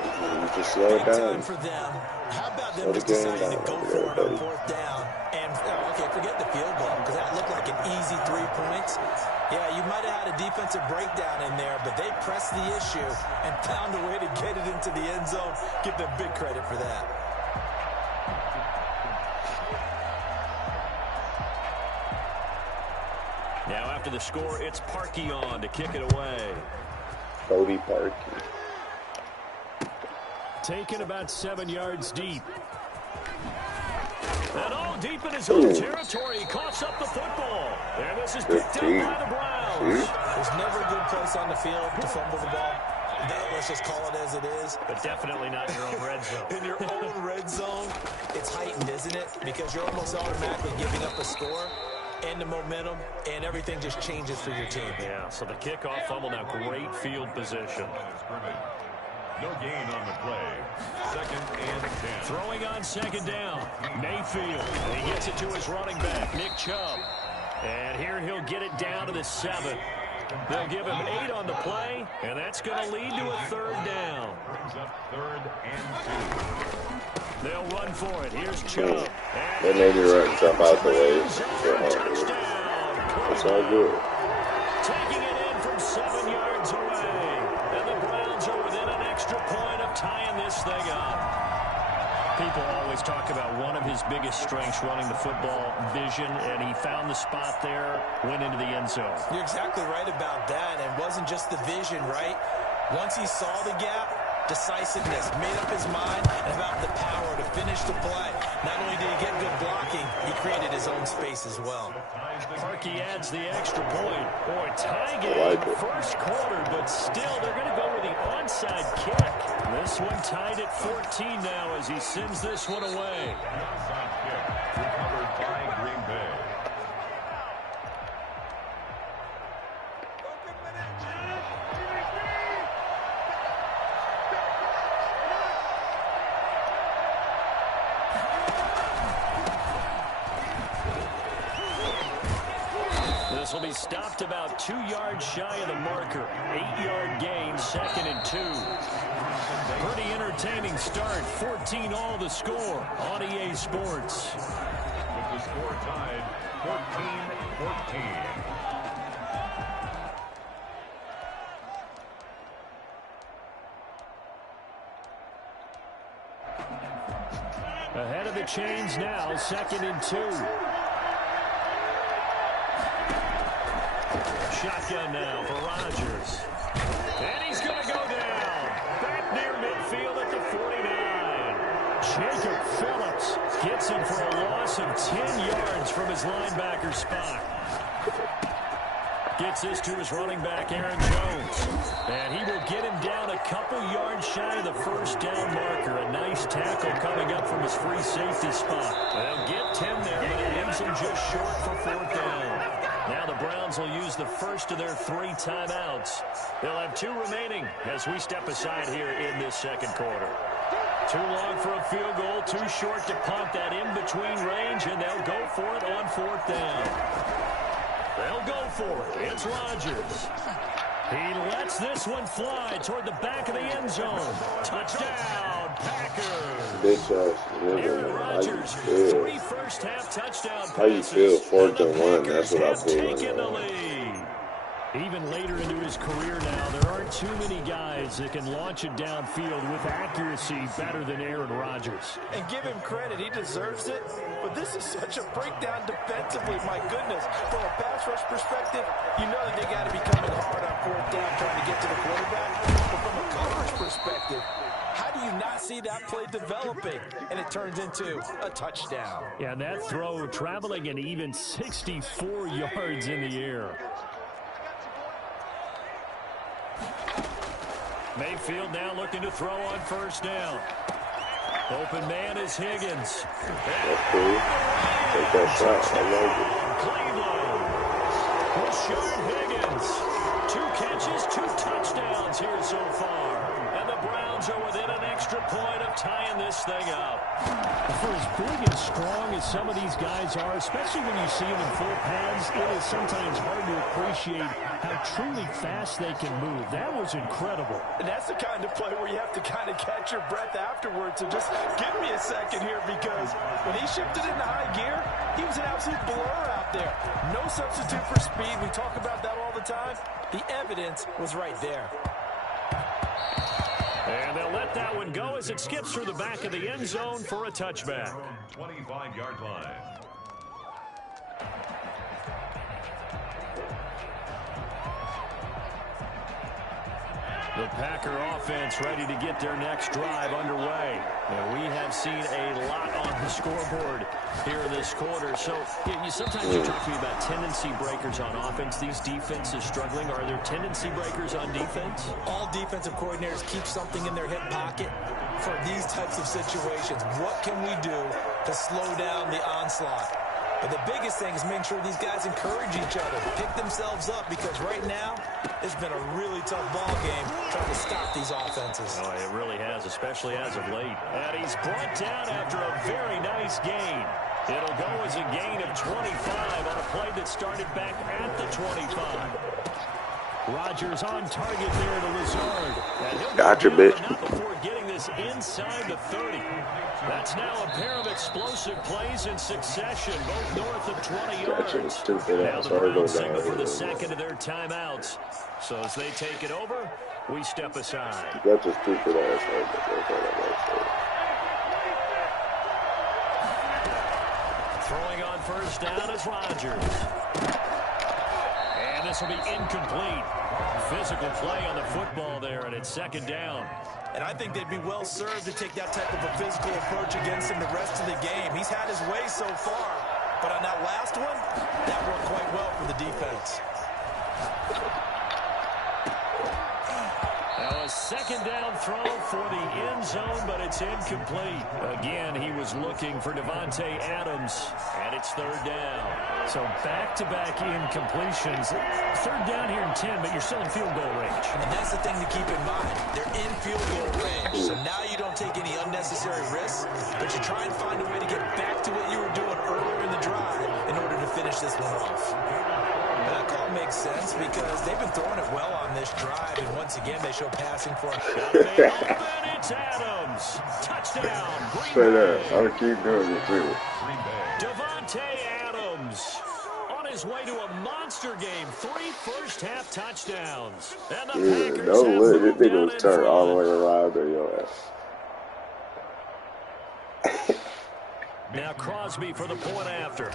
You just slow it down. For them. How about them just deciding to go for it on 4th down? And, okay, forget the field goal, because that looked like an easy 3 points. Yeah, you might have had a defensive breakdown in there, but they pressed the issue and found a way to get it into the end zone. Give them big credit for that. Now after the score, it's Parkey on to kick it away. Cody Parkey. Taken about 7 yards deep. And deep in his own territory. He coughs up the football. And this is picked up by the Browns. There's never a good place on the field to fumble the ball. Let's just call it as it is. But definitely not your own red zone. In your own red zone, it's heightened, isn't it? Because you're almost automatically giving up a score and the momentum, and everything just changes for your team. Yeah, so the kickoff fumble now, great field position. No gain on the play. 2nd and 10. Throwing on 2nd down. Mayfield. He gets it to his running back, Nick Chubb. And here he'll get it down to the 7. They'll give him 8 on the play, and that's going to lead to a 3rd down. Brings up 3rd and 2. They'll run for it. Here's Chubb. They made me run jump out the way. It's all good. Taking it in from 7 yards away. And the Browns are within an extra point of tying this thing up. People always talk about one of his biggest strengths running the football, vision, and he found the spot there, went into the end zone. You're exactly right about that, and it wasn't just the vision, right? Once he saw the gap, decisiveness, made up his mind, and about the power to finish the play. Not only did he get good blocking, he created his own space as well. Parkey adds the extra point. Boy, tie game, first quarter, but still they're going to go with the onside kick. This one tied at 14 now as he sends this one away. Onside kick recovered by Green Bay. This will be stopped about 2 yards shy of the marker. 8-yard gain, 2nd and 2. Pretty entertaining start. 14 all the score on EA Sports. With the score tied 14-14. Ahead of the chains now, 2nd and 2. Shotgun now for Rodgers. And he's going to go down. Back near midfield at the 49. Jacob Phillips gets him for a loss of 10 yards from his linebacker spot. Gets this to his running back, Aaron Jones. And he will get him down a couple yards shy of the 1st down marker. A nice tackle coming up from his free safety spot. They'll get 10 there, but it ends him just short for 4th down. Now the Browns will use the first of their 3 timeouts. They'll have 2 remaining as we step aside here in this 2nd quarter. Too long for a field goal, too short to punt that in-between range, and they'll go for it on 4th down. They'll go for it. It's Rodgers. He lets this one fly toward the back of the end zone. Touchdown, Packers. Aaron Rodgers, 3 first-half touchdown passes. How you feel? 4th and 1. That's what I feel. Taken the lead. Even later into his career now, there aren't too many guys that can launch it downfield with accuracy better than Aaron Rodgers. And give him credit, he deserves it. But this is such a breakdown defensively, my goodness. From a pass rush perspective, you know that they got to be coming hard on 4th down trying to get to the quarterback. But from a coverage perspective, how do you not see that play developing? And it turns into a touchdown. Yeah, that throw traveling an even 64 yards in the air. Mayfield now looking to throw on 1st down. Open man is Higgins. That's cool. Take that shot. I like it. Rashard Higgins. 2 catches, 2 touchdowns here so far. And the Browns are within an extra point of tying this thing up. For as big and strong as some of these guys are, especially when you see them in full pads, it is sometimes hard to appreciate how truly fast they can move. That was incredible. And that's the kind of play where you have to kind of catch your breath afterwards. So just give me a second here, because when he shifted into high gear, he was an absolute blur out there. No substitute for speed. We talk about that all the time. The evidence was right there. And they'll let that one go as it skips through the back of the end zone for a touchback. 25-yard line. The Packer offense ready to get their next drive underway. And we have seen a lot on the scoreboard here in this quarter. So sometimes you talk to me about tendency breakers on offense. These defenses struggling. Are there tendency breakers on defense? All defensive coordinators keep something in their hip pocket for these types of situations. What can we do to slow down the onslaught? But the biggest thing is making sure these guys encourage each other, pick themselves up, because right now it's been a really tough ball game trying to stop these offenses. Oh, it really has, especially as of late. And he's brought down after a very nice gain. It'll go as a gain of 25 on a play that started back at the 25. Rodgers on target there to Lazard. Gotcha, bitch. Not before getting this inside the 30. That's now a pair of explosive plays in succession, both north of 20 yards. Now the Browns signal for the second of their timeouts. So as they take it over, we step aside. That's a stupid ass. Throwing on first down is Rodgers. And this will be incomplete. Physical play on the football there, and it's second down. And I think they'd be well served to take that type of a physical approach against him the rest of the game. He's had his way so far, but on that last one, that worked quite well for the defense. Now a second down throw for the end zone, but it's incomplete. Again, he was looking for Davante Adams, and it's third down. So back-to-back incompletions. Third down here in 10, but you're still in field goal range. And that's the thing to keep in mind. They're in field goal range. So now you don't take any unnecessary risks, but you try and find a way to get back to what you were doing earlier in the drive in order to finish this one off. And that call makes sense because they've been throwing it well on this drive, and once again they show passing for him. It's Adams. Touchdown. Straight up. I would keep doing it too. Davante Adams on his way to a monster game. 3 first-half touchdowns. And the Packers don't let have this nigga turn all the way around to your ass. Now Crosby for the point after.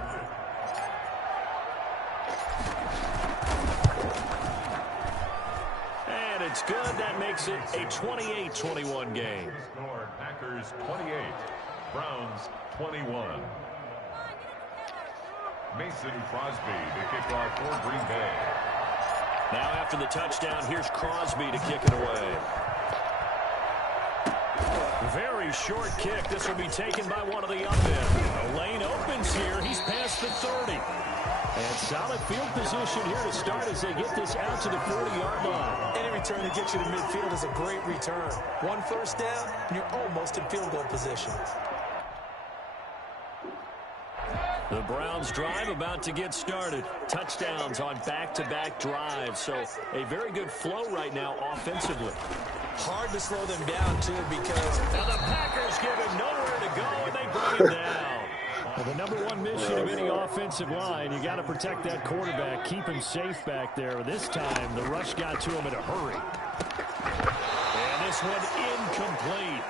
And it's good. That makes it a 28-21 game. Score Packers 28, Browns 21. Mason Crosby to kick off for Green Bay. Now after the touchdown, here's Crosby to kick it away. Very short kick. This will be taken by one of the up men. A lane opens here. He's past the 30. And solid field position here to start as they get this out to the 40-yard line. Any return that gets you to midfield is a great return. 1 first down, and you're almost in field goal position. The Browns drive about to get started. Touchdowns on back-to-back drives. So a very good flow right now offensively. Hard to slow them down, too, because now the Packers give him nowhere to go, and they bring him down. Well, the number one mission of any offensive line, you got to protect that quarterback, keep him safe back there. This time, the rush got to him in a hurry. And this one incomplete.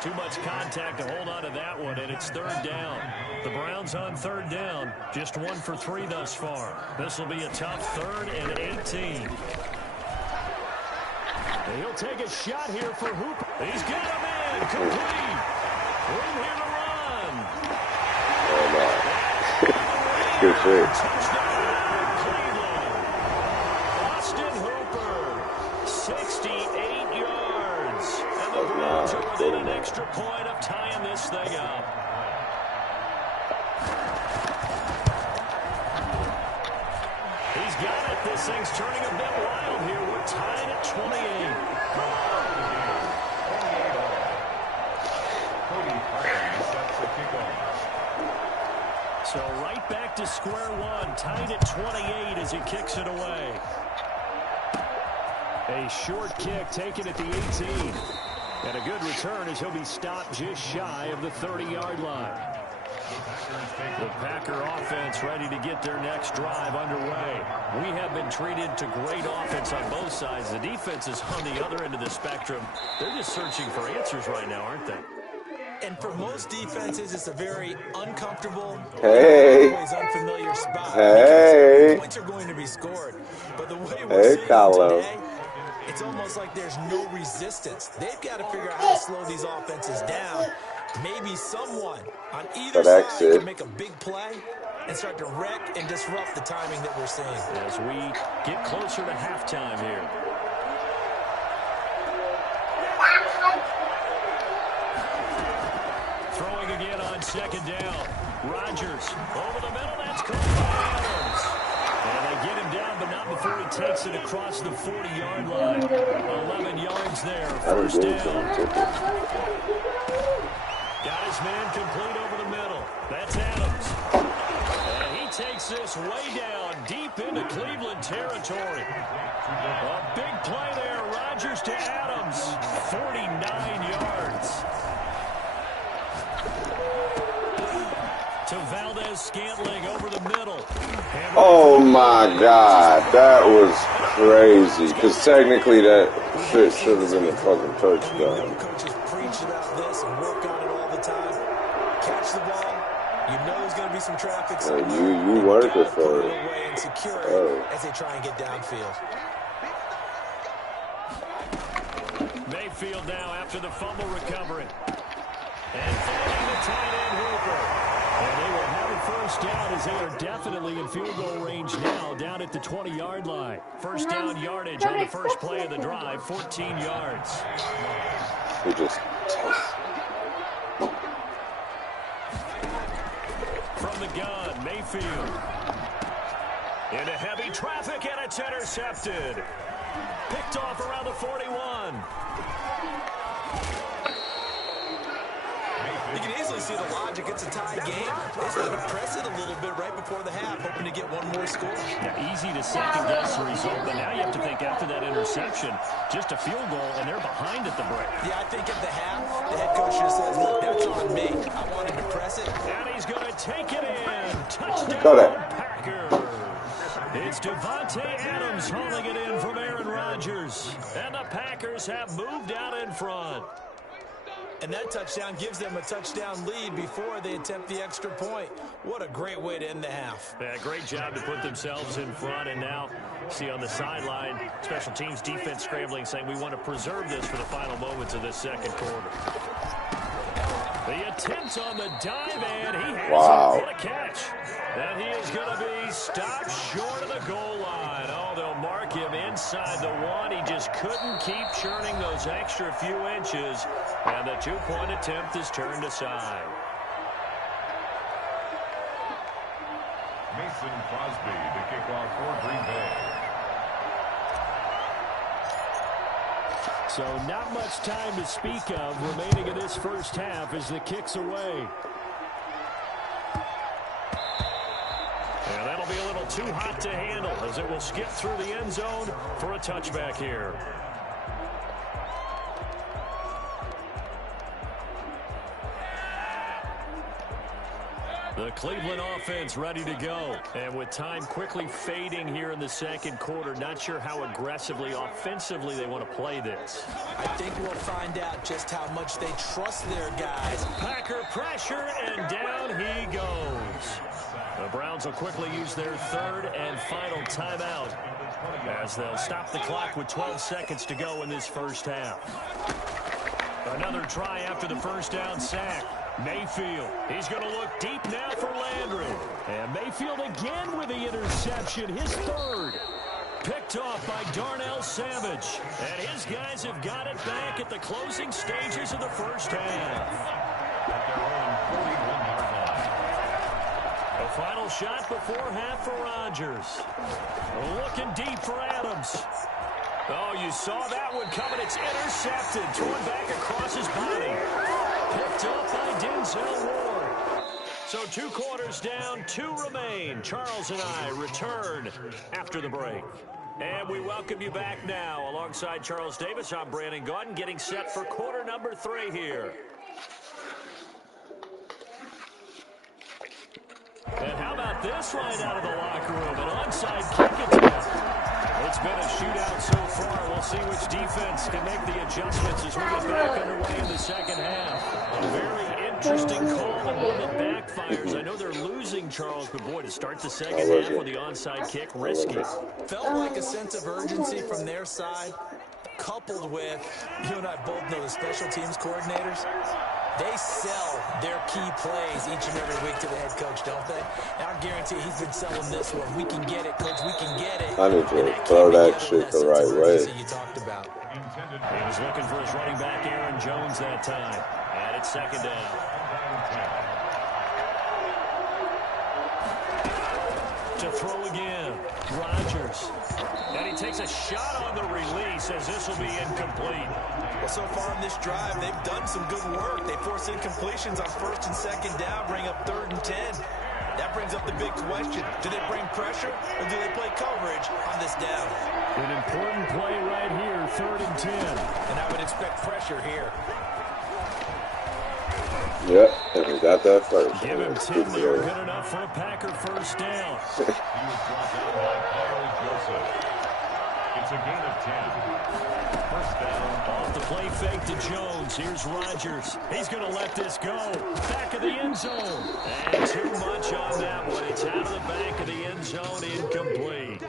Too much contact to hold on to that one, and it's third down. The Browns on third down, just 1 for 3 thus far. This will be a tough 3rd and 18. And he'll take a shot here for Hooper. He's got him in, complete. Room here to run. Oh, no. Good shit. Touchdown, Cleveland. Austin Hooper, 68 yards. And the Browns are within an extra point of tying this thing up. He's got it. This thing's turning a bit wild here. We're tied at 28. So right back to square one, tied at 28 as he kicks it away. A short kick taken at the 18. And a good return as he'll be stopped just shy of the 30-yard line. The Packer offense ready to get their next drive underway. We have been treated to great offense on both sides. The defense is on the other end of the spectrum. They're just searching for answers right now, aren't they? And for most defenses, it's a very uncomfortable, always unfamiliar spot. Hey. Points are going to be scored. But the way we're seeing it today, It's almost like there's no resistance. They've got to figure out how to slow these offenses down. Maybe someone on either side can make a big play and start to wreck and disrupt the timing that we're seeing. As we get closer to halftime here. Throwing again on second down. Rodgers over the middle. That's caught by Adams. And they get him down, but not before he takes it across the 40-yard line. 11 yards there. First down. Got his man complete over the middle. That's Adams. And he takes this way down, deep into Cleveland territory. A big play there. Rodgers to Adams. 49 yards. To Valdez-Scantling over the middle. Oh my God, that was crazy. Because technically that shit should have been a fucking touchdown. Coaches preach about this and work on it all the time. Catch the ball. You know there's going to be some traffic. So you working for it. Away and secure it as they try and get downfield. Mayfield now after the fumble recovery. And finding the tight end Hooper. And they will have a first down as they are definitely in field goal range now, down at the 20-yard line. First down yardage on the first play of the drive, 14 yards. We just... From the gun, Mayfield. Into heavy traffic, and it's intercepted. Picked off around the 41. You can easily see the logic. It's a tie game. They sort of press it a little bit right before the half, hoping to get one more score. Yeah, easy to second-guess the result, but now you have to think after that interception, just a field goal, and they're behind at the break. Yeah, I think at the half, the head coach just says, look, that's on me. I wanted to press it. And he's going to take it in. Touchdown, Packers. It's Devontae Adams hauling it in from Aaron Rodgers. And the Packers have moved out in front. And that touchdown gives them a touchdown lead before they attempt the extra point. What a great way to end the half. Yeah, great job to put themselves in front. And now, see on the sideline, special teams defense scrambling, saying we want to preserve this for the final moments of this second quarter. The attempt on the dive, and he has it. What a catch. And he is going to be stopped short of the goal line. Oh, they'll mark him inside the one. He just couldn't keep churning those extra few inches. And the two-point attempt is turned aside. Mason Crosby to kick off for Green Bay. So not much time to speak of remaining in this first half as the kick's away. And that'll be a little too hot to handle as it will skip through the end zone for a touchback here. The Cleveland offense ready to go. And with time quickly fading here in the second quarter, not sure how aggressively, offensively they want to play this. I think we'll find out just how much they trust their guys. Packer pressure, and down he goes. The Browns will quickly use their third and final timeout as they'll stop the clock with 12 seconds to go in this first half. Another try after the first down sack. Mayfield, he's going to look deep now for Landry. And Mayfield again with the interception, his third. Picked off by Darnell Savage. And his guys have got it back at the closing stages of the first half. The final shot before half for Rodgers. Looking deep for Adams. Oh, you saw that one coming. It's intercepted. Thrown back across his body. Picked up by Denzel Ward. So 2 quarters down, 2 remain. Charles and I return after the break. And we welcome you back now. Alongside Charles Davis, I'm Brandon Gaudin, getting set for quarter number 3 here. And how about this right out of the locker room? An onside kick attempt. It's been a shootout so far. We'll see which defense can make the adjustments as we get back underway in the second half. A very interesting call and one that backfires. I know they're losing, Charles, but boy, to start the second half with the onside kick, risky. Felt like a sense of urgency from their side. coupled with, you and I both know the special teams coordinators, they sell their key plays each and every week to the head coach, don't they? And I guarantee he's been selling this one. We can get it, coach. We can get it. I need to throw that shit the right way. You talked about. He was looking for his running back, Aaron Jones, that time. And it's second down. To throw again, Rodgers. And he takes a shot on the release as this will be incomplete. Well, so far in this drive, they've done some good work. They force incompletions on first and second down, bring up 3rd and 10. That brings up the big question. Do they bring pressure or do they play coverage on this down? An important play right here, 3rd and 10. And I would expect pressure here. Yep, and we got that first. Give him 10 there, good enough for a Packer first down. He was brought down by Carl Joseph. It's a gain of 10. First down. Off the play fake to Jones. Here's Rodgers. He's going to let this go. Back of the end zone. And too much on that one. It's out of the back of the end zone, incomplete.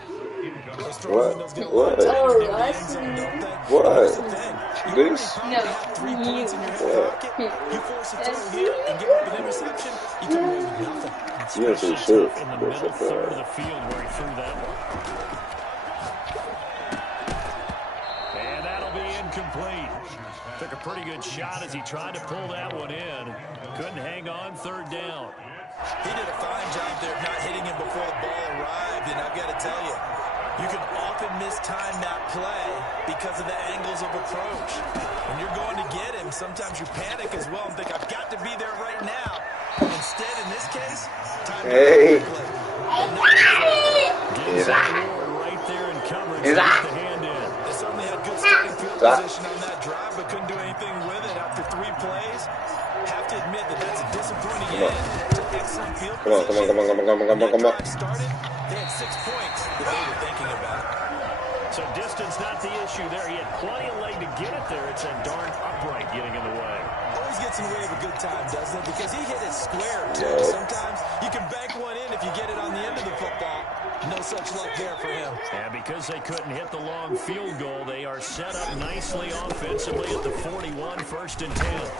What? What? What? This? No. 3 points in your head pocket. You force a throw here and give up an interception. You come away with nothing. Yeah, for sure. In the middle third of the field where he threw that one. And that'll be incomplete. Took a pretty good shot as he tried to pull that one in. Couldn't hang on, 3rd down. He did a fine job there of not hitting him before the ball arrived, and I've got to tell you, you can often mistime that play because of the angles of approach. When you're going to get him, sometimes you panic as well and think, I've got to be there right now. Instead, in this case, time to play. Gives that right there in coverage to get the hand in. They certainly had good starting field position on that drive, but couldn't do anything with it after 3 plays. Have to admit that that's a disappointing end to excellent field position. Come on. Started, they had 6 points that they were thinking about. So distance not the issue there. He had plenty of leg to get it there. It's a darn upright getting in the way. Always gets in the way of a good time, doesn't it? Because he hit it square, too. Sometimes you can bank one in if you get it on the end of the football. No such luck there for him. And because they couldn't hit the long field goal, they are set up nicely offensively at the 41, 1st and 10.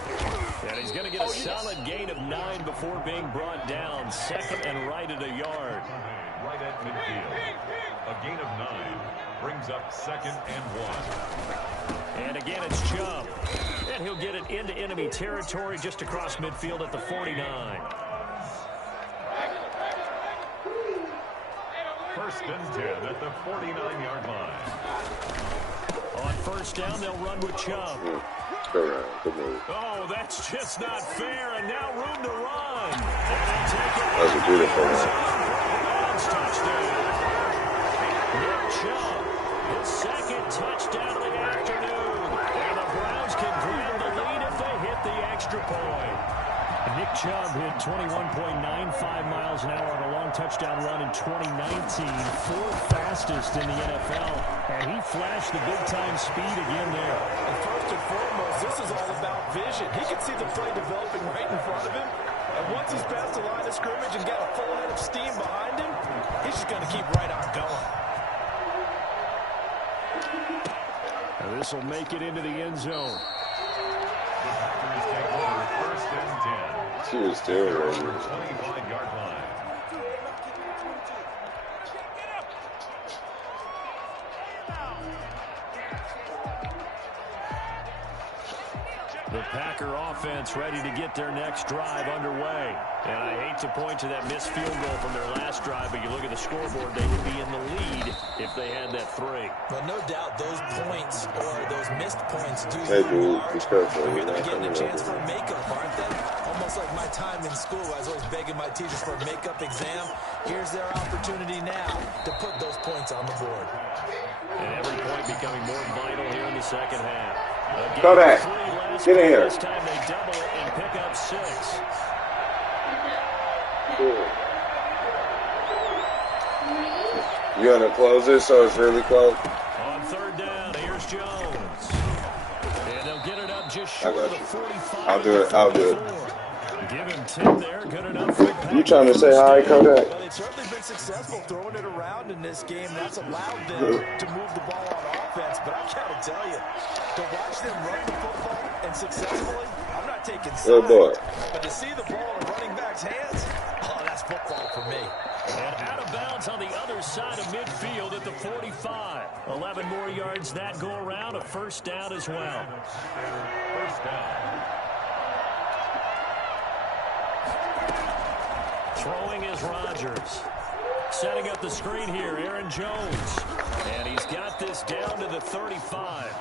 And he's going to get a solid gain of 9 before being brought down. 2nd and right at a yard. Right at midfield. A gain of 9 brings up 2nd and 1. And again, it's Chubb. And he'll get it into enemy territory just across midfield at the 49. 1st and 10 at the 49-yard line. On 1st down, they'll run with Chubb. Good move. Oh, that's just not fair, and now room to run. And they take it. That was a beautiful one. Touchdown. Nick Chubb, his 2nd touchdown of the afternoon. And the Browns can grab the lead if they hit the extra point. Nick Chubb hit 21.95 miles an hour on a long touchdown run in 2019, 4th fastest in the NFL, and he flashed the big-time speed again there. And first and foremost, this is all about vision. He can see the play developing right in front of him, and once he's past the line of scrimmage and got a full head of steam behind him, he's just going to keep right on going. And this will make it into the end zone. The Packers take over 1st and 10. She was still ready. 25-yard line. The Packer offense ready to get their next drive underway. And I hate to point to that missed field goal from their last drive, but you look at the scoreboard, they would be in the lead if they had that 3. Well, no doubt those points or those missed points do. Hey, dude, be careful. You're not Getting coming a chance over. for a makeup, aren't they? Almost like my time in school. I was always begging my teachers for a makeup exam. Here's their opportunity now to put those points on the board. And every point becoming more vital here in the second half. Go back. Get in here. This time they double it and pick up 6. Cool. You want to close this so it's really close? On 3rd down, here's Jones. And they'll get it up just short of the 45. I'll do it. Give him 10 there. Good enough for the You trying to say hi, Kodak? Well, they've certainly been successful throwing it around in this game. That's allowed them to move the ball on offense. But I got to tell you, to watch them run the football and successfully, I'm not taking sides. Good boy. But to see the ball in a running back's hands, oh, that's football for me. And out of bounds on the other side of midfield at the 45. 11 more yards that go around. A first down as well. First down. Throwing is Rodgers. Setting up the screen here, Aaron Jones. And he's got this down to the 35.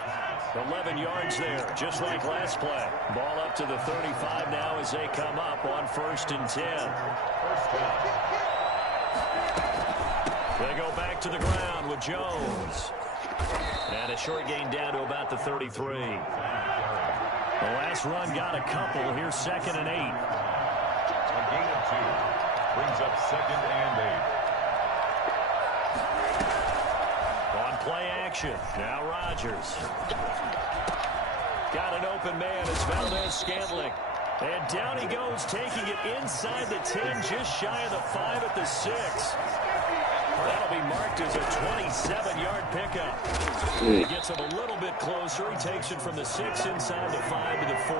11 yards there, just like last play. Ball up to the 35 now as they come up on 1st and 10. First down. They go back to the ground with Jones. And a short gain down to about the 33. The last run got a couple. Here's 2nd and 8. A gain of 2. Brings up 2nd and 8. On play action. Now Rodgers. Got an open man as Valdez-Scantling. And down he goes, taking it inside the 10, just shy of the 5 at the 6. That'll be marked as a 27-yard pickup. He gets him a little bit closer. He takes it from the 6 inside the 5 to the 4.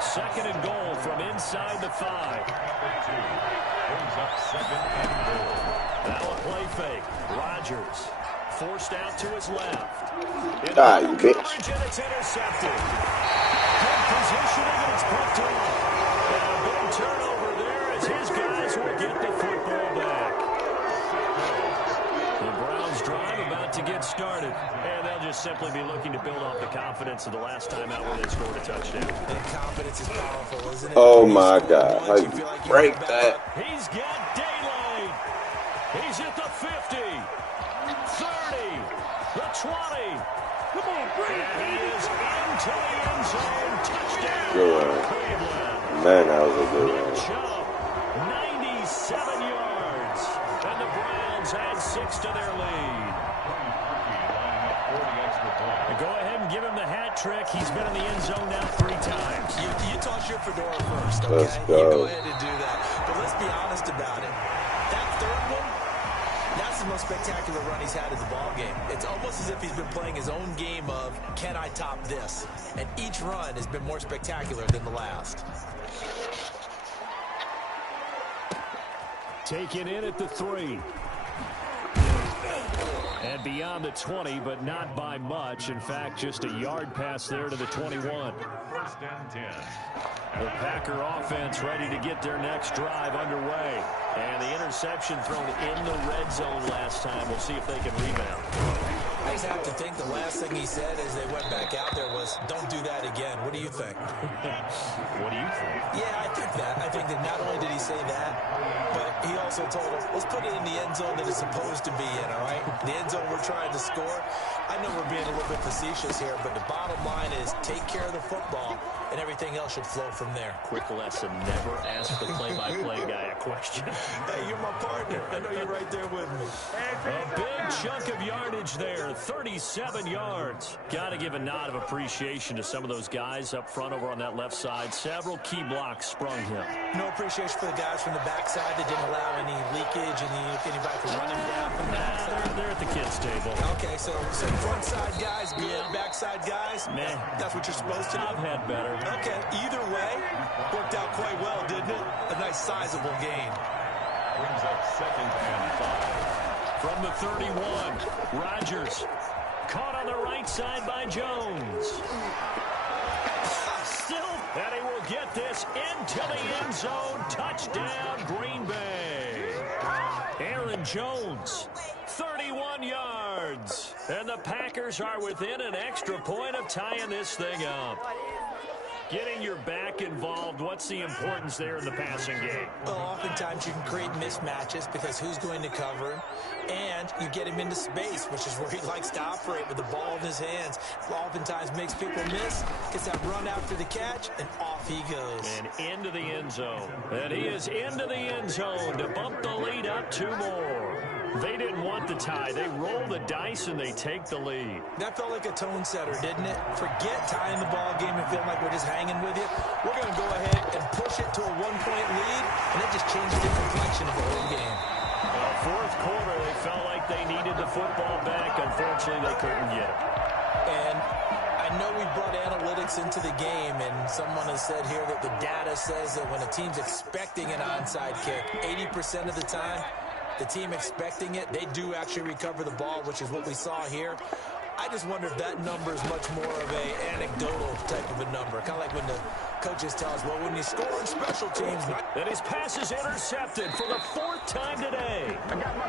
2nd and goal from inside the 5. Brings up 2nd and goal. Now a play fake. Rodgers forced out to his left. You Coverage bitch. and it's intercepted. Good positioning and it's picked off. And a big turnover there as his guys will get the football back. The Browns drive about to get started. And they'll just simply be looking to build off the confidence of the last time out where they scored a touchdown. And confidence is powerful, isn't it? Oh my God. How you break that? He's got daylight. He's at the 50, 30, the 20. Come on, and he is into the end zone. Touchdown. Good one. Cleveland. Man, that was a good one. Chubb, 97 yards. And the Browns add 6 to their lead. Lining up 40 extra points. Go ahead and give him the hat trick. He's been in the end zone now 3 times. You toss your fedora first, okay? Let's go. You go ahead and do that. But let's be honest about it. That third one, that's the most spectacular run he's had in the ball game. It's almost as if he's been playing his own game of, can I top this? And each run has been more spectacular than the last. Taken in at the 3. And beyond the 20, but not by much. In fact, just a yard pass there to the 21. 1st and 10. The Packer offense ready to get their next drive underway. And the interception thrown in the red zone last time. We'll see if they can rebound. I just have to think the last thing he said as they went back out there was, don't do that again. What do you think? What do you think? Yeah, I think that. I think that not only did he say that, but he also told us, let's put it in the end zone that it's supposed to be in, all right? The end zone we're trying to score. I know we're being a little bit facetious here, but the bottom line is take care of the football, and everything else should flow from there. Quick lesson, never ask the play-by-play guy a question. Hey, you're my partner. I know you're right there with me. A big chunk of yardage there, 37 yards. Got to give a nod of appreciation to some of those guys up front over on that left side. Several key blocks sprung him. No appreciation for the guys from the backside that didn't allow any leakage and anybody from running down from the backside. They're at the kids' table. Okay, so front side guys good, backside guys, Meh. That's what you're supposed to do. I've had better. Okay, either way, worked out quite well, didn't it? A nice sizable gain. Brings up 2nd and 5. From the 31, Rodgers caught on the right side by Jones. Still, and he will get this into the end zone. Touchdown, Green Bay. Aaron Jones, 31 yards. And the Packers are within an extra point of tying this thing up. Getting your back involved, what's the importance there in the passing game? Well, oftentimes you can create mismatches because who's going to cover him? And you get him into space, which is where he likes to operate with the ball in his hands. Oftentimes makes people miss, gets that run after the catch, and off he goes. And into the end zone. And he is into the end zone to bump the lead up 2 more. They didn't want the tie. They roll the dice and they take the lead. That felt like a tone setter, didn't it? Forget tying the ball game and feeling like we're just hanging with you. We're going to go ahead and push it to a one-point lead, and that just changes the complexion of the whole game. Fourth quarter, they felt like they needed the football back. Unfortunately, they couldn't get it. And I know we brought analytics into the game, and someone has said here that the data says that when a team's expecting an onside kick, 80% of the time, the team expecting it, they do actually recover the ball, which is what we saw here. I just wonder if that number is much more of an anecdotal type of a number. Kind of like when the coaches tell us, well, when you score on special teams. And his pass is intercepted for the fourth time today.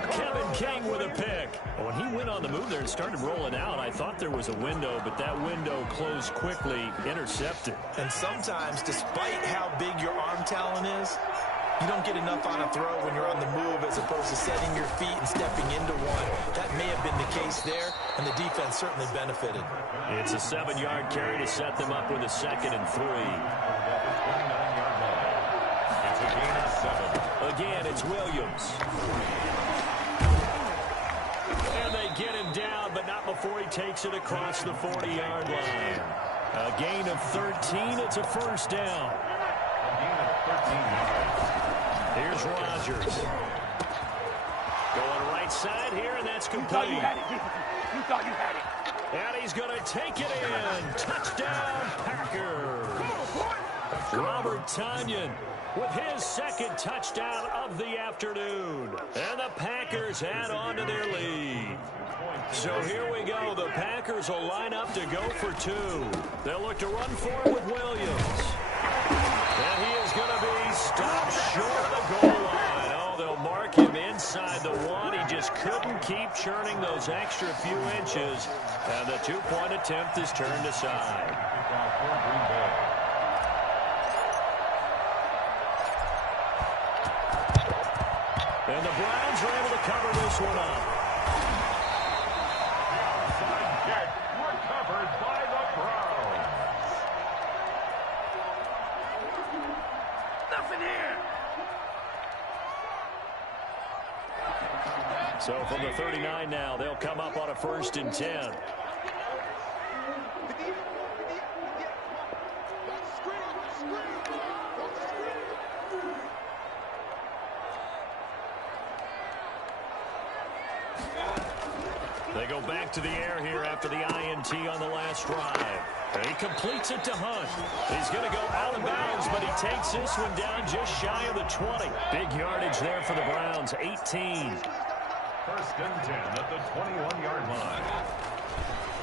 Kevin King with a pick. When he went on the move there and started rolling out, I thought there was a window, but that window closed quickly, intercepted. And sometimes, despite how big your arm talent is, you don't get enough on a throw when you're on the move as opposed to setting your feet and stepping into one. That may have been the case there, and the defense certainly benefited. It's a 7-yard carry to set them up with a 2nd and 3. It's a gain of 7. Again, it's Williams. And they get him down, but not before he takes it across the 40-yard line. A gain of 13. It's a first down. A gain of 13 yards. Here's Rodgers. Going right side here, and that's complete. You thought you had it. And he's going to take it in. Touchdown, Packers. Robert Tonyan with his 2nd touchdown of the afternoon. And the Packers add on to their lead. So here we go. The Packers will line up to go for 2. They'll look to run for it with Williams. And he is going to be stopped short of the goal line. Oh, they'll mark him inside the 1. He just couldn't keep churning those extra few inches. And the 2-point attempt is turned aside. And the Browns are able to cover this one up. Onside kick recovered by the Browns. Nothing here. So from the 39 now, they'll come up on a 1st and 10. They go back to the air here after the INT on the last drive. And he completes it to Hunt. He's going to go out of bounds, but he takes this one down just shy of the 20. Big yardage there for the Browns, 18. 1st and 10 at the 21-yard line.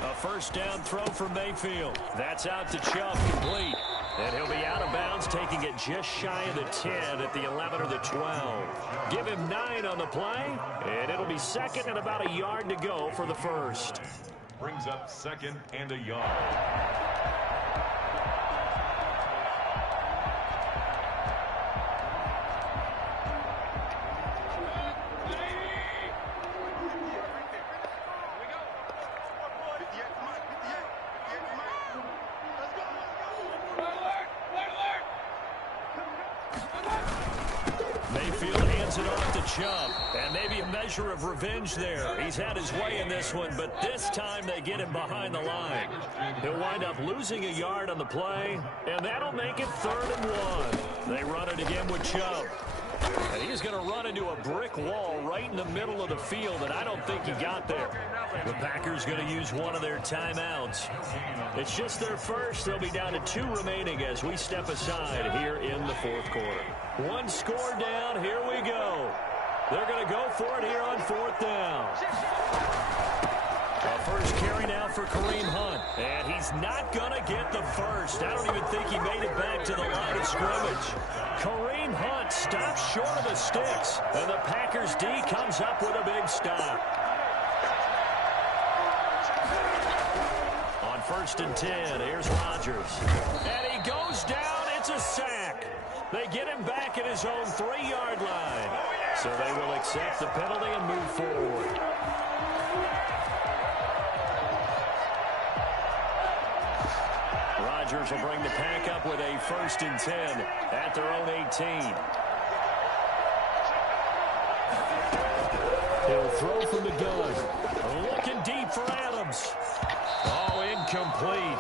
A first down throw for Mayfield. That's out to Chubb, complete. And he'll be out of bounds, taking it just shy of the 10 at the 11 or the 12. Give him 9 on the play, and it'll be 2nd and about a yard to go for the 1st. Brings up 2nd and a yard. Mayfield hands it off to Chubb, and maybe a measure of revenge there. He's had his way in this one, but this time they get him behind the line. He'll wind up losing a yard on the play, and that'll make it 3rd and 1. They run it again with Chubb. And he's going to run into a brick wall right in the middle of the field, and I don't think he got there. The Packers going to use one of their timeouts. It's just their first. They'll be down to 2 remaining as we step aside here in the 4th quarter. 1 score down. Here we go. They're going to go for it here on 4th down. A first carry now for Kareem Hunt. And he's not going to get the first. I don't even think he made it back to the line of scrimmage. Kareem Hunt stops short of the sticks. And the Packers D comes up with a big stop. On 1st and 10, here's Rodgers. And he goes down. It's a sack. They get him back at his own 3-yard line. So they will accept the penalty and move forward. Rodgers will bring the Pack up with a 1st and 10 at their own 18. He'll throw from the gun. Looking deep for Adams. Oh, incomplete.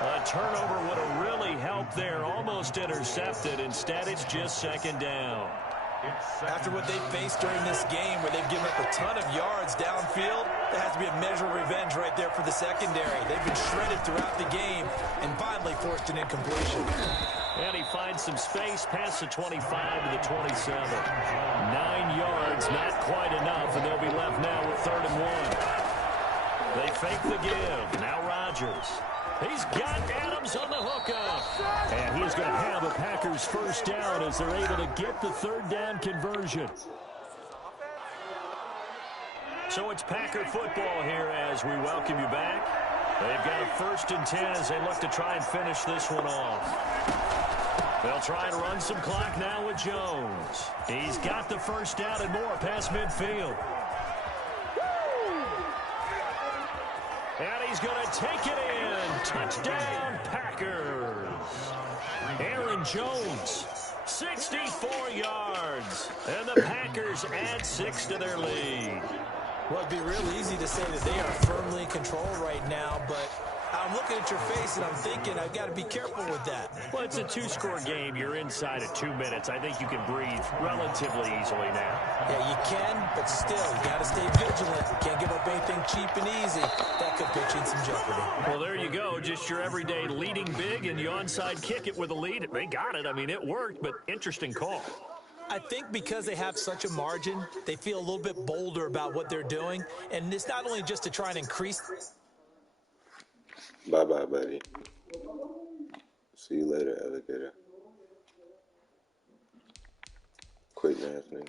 A turnover would have really helped there. Almost intercepted. Instead, it's just second down. After what they faced during this game where they've given up a ton of yards downfield, there has to be a measure of revenge right there for the secondary. They've been shredded throughout the game and finally forced an incompletion. And he finds some space past the 25 to the 27. 9 yards, not quite enough, and they'll be left now with 3rd and 1. They fake the give. Now Rodgers. He's got Adams on the hookup. And he's going to have a Packers first down as they're able to get the 3rd down conversion. So it's Packer football here as we welcome you back. They've got a 1st and 10 as they look to try and finish this one off. They'll try and run some clock now with Jones. He's got the first down and more past midfield. And he's going to take it in. Touchdown, Packers. Aaron Jones, 64 yards. And the Packers add 6 to their lead. Well, it'd be real easy to say that they are firmly in control right now, but I'm looking at your face and I'm thinking I've got to be careful with that. Well, it's a 2-score game. You're inside of 2 minutes. I think you can breathe relatively easily now. Yeah, you can, but still, you got to stay vigilant. You can't give up anything cheap and easy. That could put you in some jeopardy. Well, there you go. Just your everyday leading big, and you onside kick it with a lead. They got it. I mean, it worked, but interesting call. I think because they have such a margin, they feel a little bit bolder about what they're doing. And it's not only just to try and increase. Bye-bye, buddy. See you later, alligator. Quick nasty.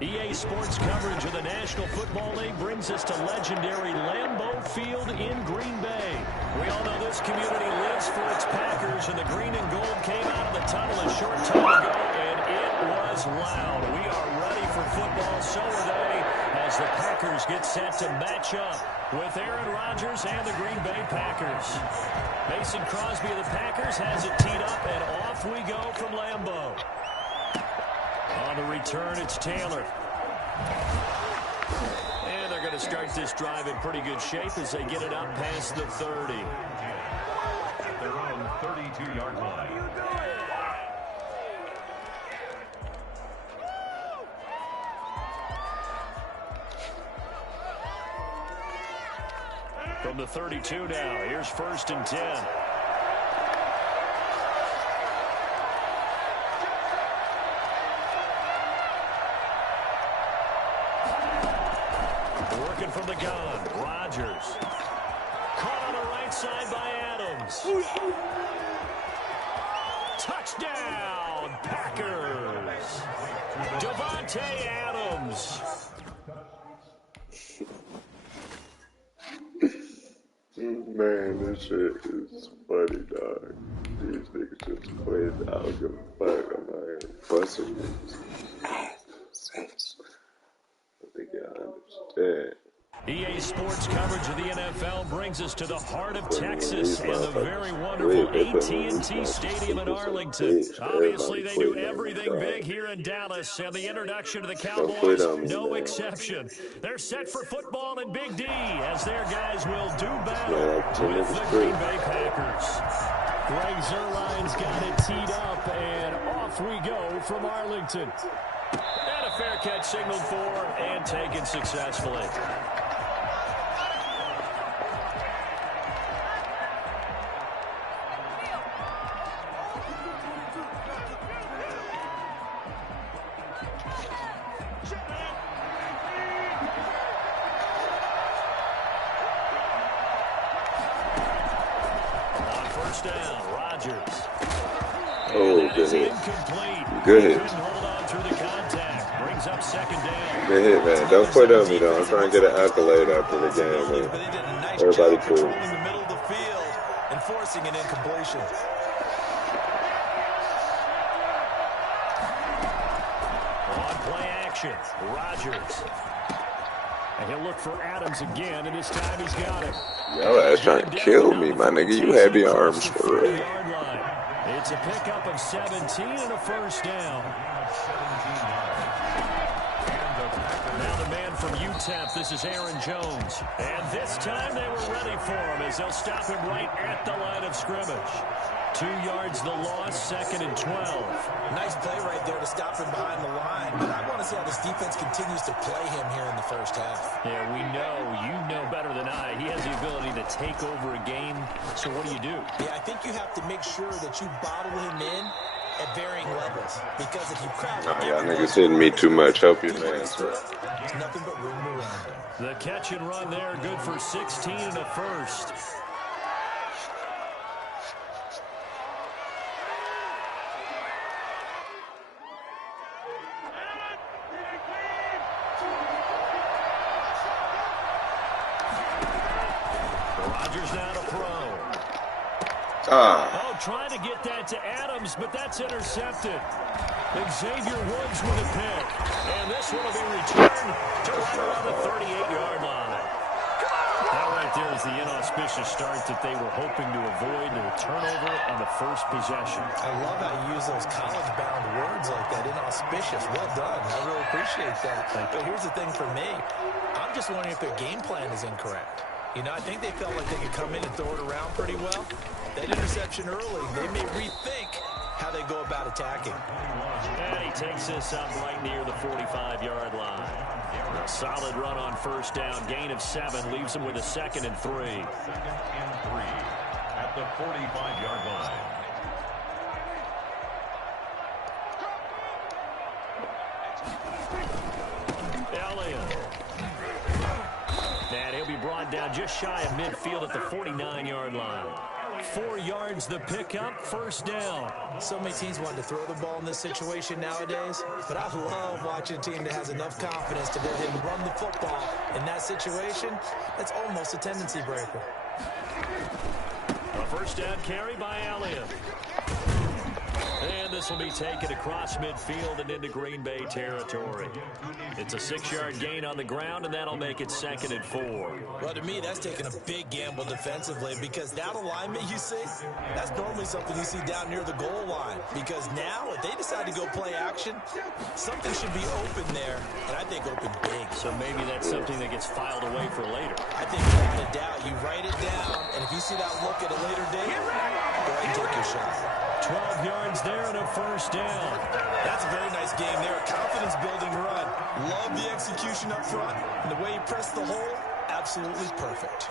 EA Sports coverage of the National Football League brings us to legendary Lambeau Field in Green Bay. We all know this community lives for its Packers, and the green and gold came out of the tunnel a short time ago, and it was loud. We are ready for football, so are they, as the Packers get set to match up with Aaron Rodgers and the Green Bay Packers. Mason Crosby of the Packers has it teed up, and off we go from Lambeau. On the return, it's Taylor. And they're going to start this drive in pretty good shape as they get it up past the 30. At their own 32-yard line. From the 32 now, here's 1st and 10. Working from the gun, Rodgers. Caught on the right side by Adams. Touchdown, Packers. Devontae Adams. Man, this shit is funny, dog. These niggas just quit. I don't give a fuck. I'm out here fussing with this. I think y'all understand. EA Sports coverage of the NFL brings us to the heart of Texas and the very wonderful AT&T Stadium in Arlington. Obviously, they do everything big here in Dallas, and the introduction of the Cowboys, no exception. They're set for football in Big D, as their guys will do battle with the Green Bay Packers. Greg Zuerlein's got it teed up, and off we go from Arlington. And a fair catch signaled for and taken successfully. Down, Rodgers. Oh, good hit. Good hit. Hold on through the contact. Brings up 2nd down. Good hit, man. Don't quit on me, though. I'm trying to get an accolade after the game, man. But they did a nice Everybody job cool. controlling the middle of the field and forcing an incompletion. action. Rodgers. And he'll look for Adams again, and this time he's got it. Y'all ass trying to kill me, my nigga. You heavy arms for real. It's a pickup of 17 and a first down. Now the man from UTEP, this is Aaron Jones. And this time they were ready for him as they'll stop him right at the line of scrimmage. 2 yards the loss, 2nd and 12. Nice play right there to stop him behind the line. But I want to see how this defense continues to play him here in the first half. Yeah, we know. You know better than I. He has the ability to take over a game. So what do you do? Yeah, I think you have to make sure that you bottle him in at varying levels. Because if you crowd him, y'all niggas hitting me too much. Help your man, sir. There's nothing but room to run. The catch and run there, good for 16 and a first. Rodgers now to throw. Oh, trying to get that to Adams, but that's intercepted. Xavier Woods with a pick. And this one will be returned to right around the 38-yard line. That right there is the inauspicious start that they were hoping to avoid, the turnover on the first possession. I love how you use those college-bound words like that, inauspicious. Well done. I really appreciate that. But here's the thing for me. I'm just wondering if their game plan is incorrect. You know, I think they felt like they could come in and throw it around pretty well. That interception early, they may rethink how they go about attacking. And he takes this up right near the 45-yard line. A solid run on first down, gain of 7, leaves him with a 2nd and 3. 2nd and 3 at the 45-yard line. Elliott. And he'll be brought down just shy of midfield at the 49-yard line. 4 yards the pickup, first down. So many teams want to throw the ball in this situation nowadays, but I love watching a team that has enough confidence to go ahead and run the football. In that situation, that's almost a tendency breaker. A first down carry by Elliott. And this will be taken across midfield and into Green Bay territory. It's a 6-yard gain on the ground, and that'll make it 2nd and 4. Well, to me, that's taking a big gamble defensively because that alignment you see, that's normally something you see down near the goal line. Because now, if they decide to go play action, something should be open there, and I think open big. So maybe that's something that gets filed away for later. I think without a doubt, you write it down, and if you see that look at a later date, go ahead and take your shot. 12 yards there and a first down. That's a very nice game there. A confidence-building run. Love the execution up front. And the way he pressed the hole, absolutely perfect.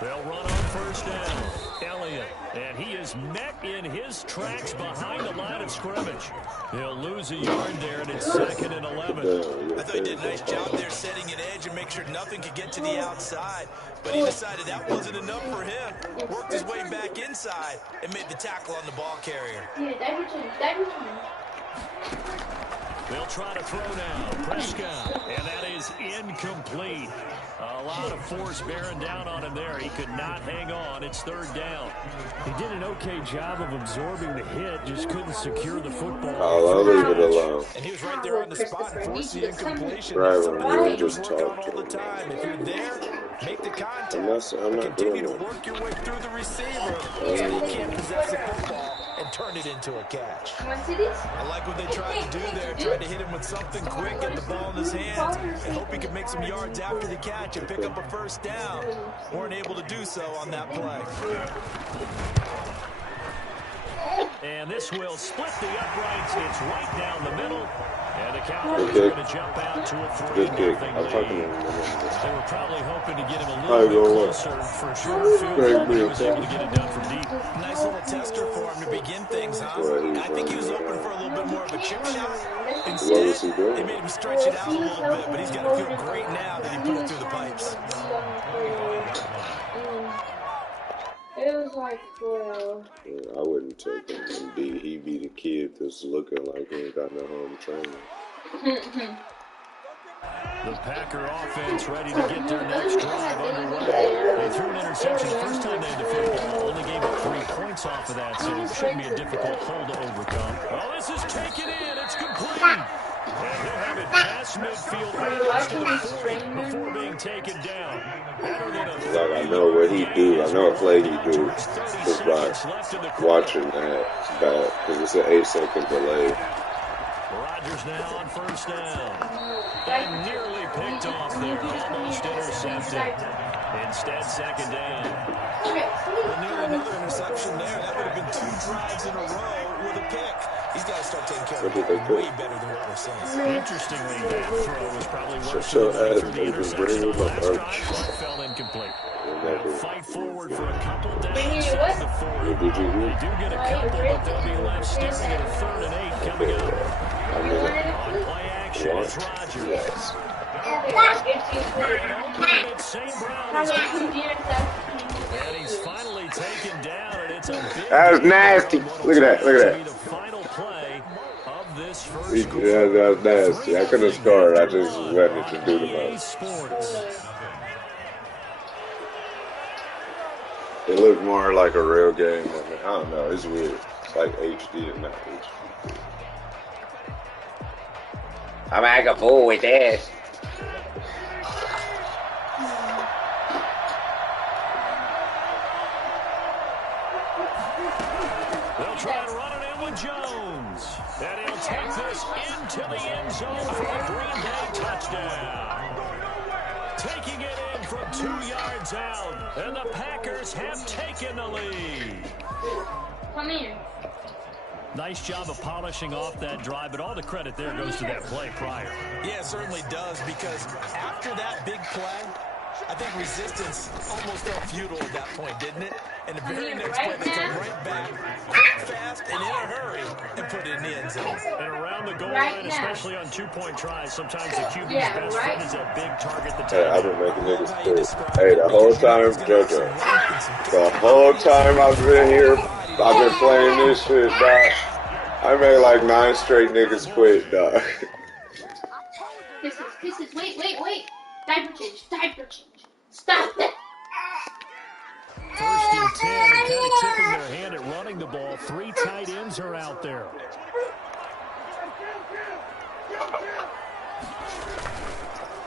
They'll run on first down. Elliott. And he is met in his tracks behind the line of scrimmage. He'll lose a yard there, and it's 2nd and 11. I thought he did a nice job there setting an edge and make sure nothing could get to the outside. But he decided that wasn't enough for him. Worked his way back inside and made the tackle on the ball carrier. They'll try to throw now. Prescott. And that is incomplete. A lot of force bearing down on him there. He could not hang on. It's 3rd down. He did an okay job of absorbing the hit, just couldn't secure the football. I'll leave it alone. And he was right there on the spot and forced the incompletion. Right, Something when you you just work on talk all to the time. If you're there, make the contact. I'm not Continue to doing work your way through the receiver so you can't possess the football and turn it into a catch. I like what they tried to do there. Tried to hit him with something quick, get the ball in his hands, and hope he could make some yards after the catch and pick up a first down. Weren't able to do so on that play. And this will split the uprights. It's right down the middle. And the Cowboys are going to jump out to a 3-0 lead. They were probably hoping to get him a little bit closer for a shorter field goal, but he was able to get it done from deep. Nice little tester for him to begin things, huh? I think he was hoping for a little bit more of a chip shot. Instead, they made him stretch it out a little bit, but he's got to feel great now that he put it through the pipes. It was like 12. I wouldn't take him. He be the kid that's looking like he ain't got no home training. The Packer offense ready to get their next drive underway. They threw an interception the first time they had the football. Only gave up 3 points off of that, so it shouldn't be a difficult hole to overcome. Oh, this is taken in. It's complete. And he'll have it past midfield almost to the 40 before being taken down. Better than a like I know what he do. I know a play he do. Just by watching that back, because it's an 8-second delay. Rodgers now on first down. And nearly picked off there, almost intercepted. Instead, second down. Well, nearly another interception there. That would have been 2 drives in a row with a pick. He's got to start taking care of it way better than what we're seeing. Interestingly, that throw was probably worse than the way through the interception on last drive, but fell incomplete. They'll fight forward for a couple downs down the 40. They do get a couple, but they'll be left staring at a 3rd and 8 coming up. On play action, it's Rodgers. Yes. And he's finally taken down, and it's a big... That was nasty. Look at that. Look at that. The final play of this first Yeah, that was nasty. I couldn't have scored. I just was letting it do the most. It looked more like a real game. I don't know. It's weird. It's like HD and not HD. I'm acting a fool with this. They'll try to run it in with Jones. And he'll take this into the end zone for a Green Bay touchdown. Taking it in from 2 yards out. And the Packers have taken the lead. Come here. Nice job of polishing off that drive, but all the credit there goes to that play prior. Yeah, it certainly does, because after that big play, I think resistance almost felt futile at that point, didn't it? And the very next play, they come right back, quick, fast, and in a hurry, and put it in the end zone. And around the goal line, especially on 2-point tries, sometimes the QB's best friend is a big target. Hey, I've been making niggas quit. Hey, the whole time, JoJo, the whole time I've been here, I've been playing this shit, dog. I made like 9 straight niggas quit, dog. Kisses, wait. Diaper change. Stop that. 1st and 10, and kind of tipping their hand at running the ball. 3 tight ends are out there.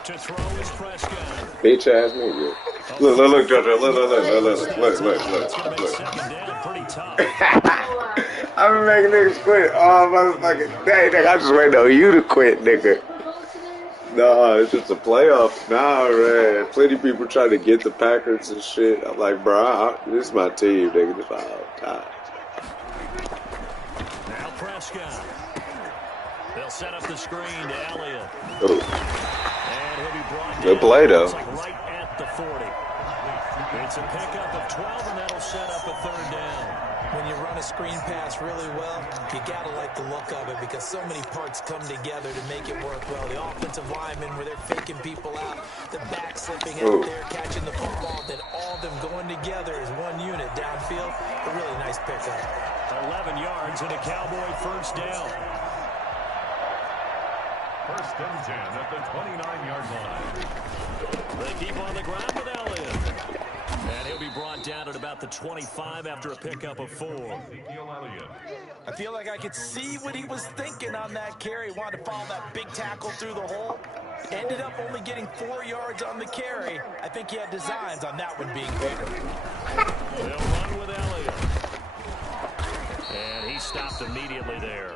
To throw is Prescott. Bitch ass nigga. Look, JoJo, look. Pretty tough. I've been making niggas quit all motherfucking day, nigga. I just waiting on you to quit, nigga. Nah, it's just a playoff. Nah, man. Plenty of people try to get the Packers and shit. I'm like, bro, this is my team, nigga. This is all time. Now Prescott. They'll set up the screen to Elliott. And he'll be brought good play, though. Like right at the 40. It's a pickup of 12, and that'll set up a 3rd down. When you run a screen pass really well, you got to like the look of it, because so many parts come together to make it work well. The offensive linemen, where they're faking people out, the back slipping out there, catching the football, then all of them going together as one unit downfield. A really nice pickup. 11 yards and a Cowboy 1st down. 1st and 10 at the 29-yard line. They keep on the ground with Elliott. And he'll be brought down at about the 25 after a pickup of 4. I feel like I could see what he was thinking on that carry. Wanted to follow that big tackle through the hole. Ended up only getting 4 yards on the carry. I think he had designs on that one being bigger. They'll run with Elliott. And he stopped immediately there.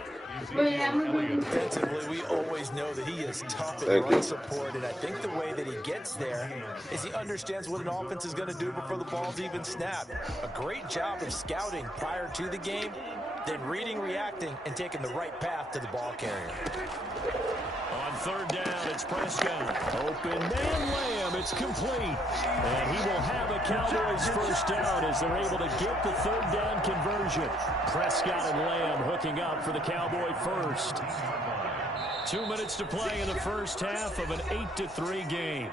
Defensively, we always know that he is tough in run support, and I think the way that he gets there is he understands what an offense is going to do before the ball's even snapped. A great job of scouting prior to the game, then reading, reacting, and taking the right path to the ball carrier. On 3rd down, it's Prescott. Open man Lamb, it's complete. And he will have a Cowboys 1st down as they're able to get the 3rd down conversion. Prescott and Lamb hooking up for the Cowboy 1st. 2 minutes to play in the 1st half of an 8-3 game.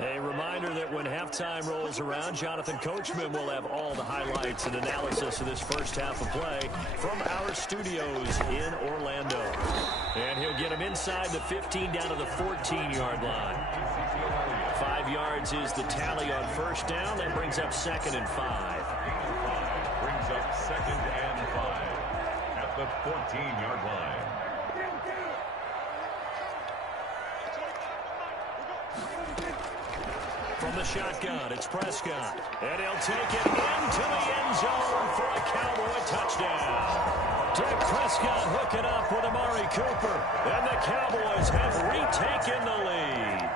A reminder that minute when halftime rolls around. Jonathan Coachman will have all the highlights and analysis of this first half of play from our studios in Orlando. And he'll get him inside the 15 down to the 14-yard line. 5 yards is the tally on first down. That brings up 2nd and 5. Brings up 2nd and 5 at the 14-yard line. From the shotgun, it's Prescott. And he'll take it into the end zone for a Cowboy touchdown. Dak Prescott hooking up with Amari Cooper. And the Cowboys have retaken the lead.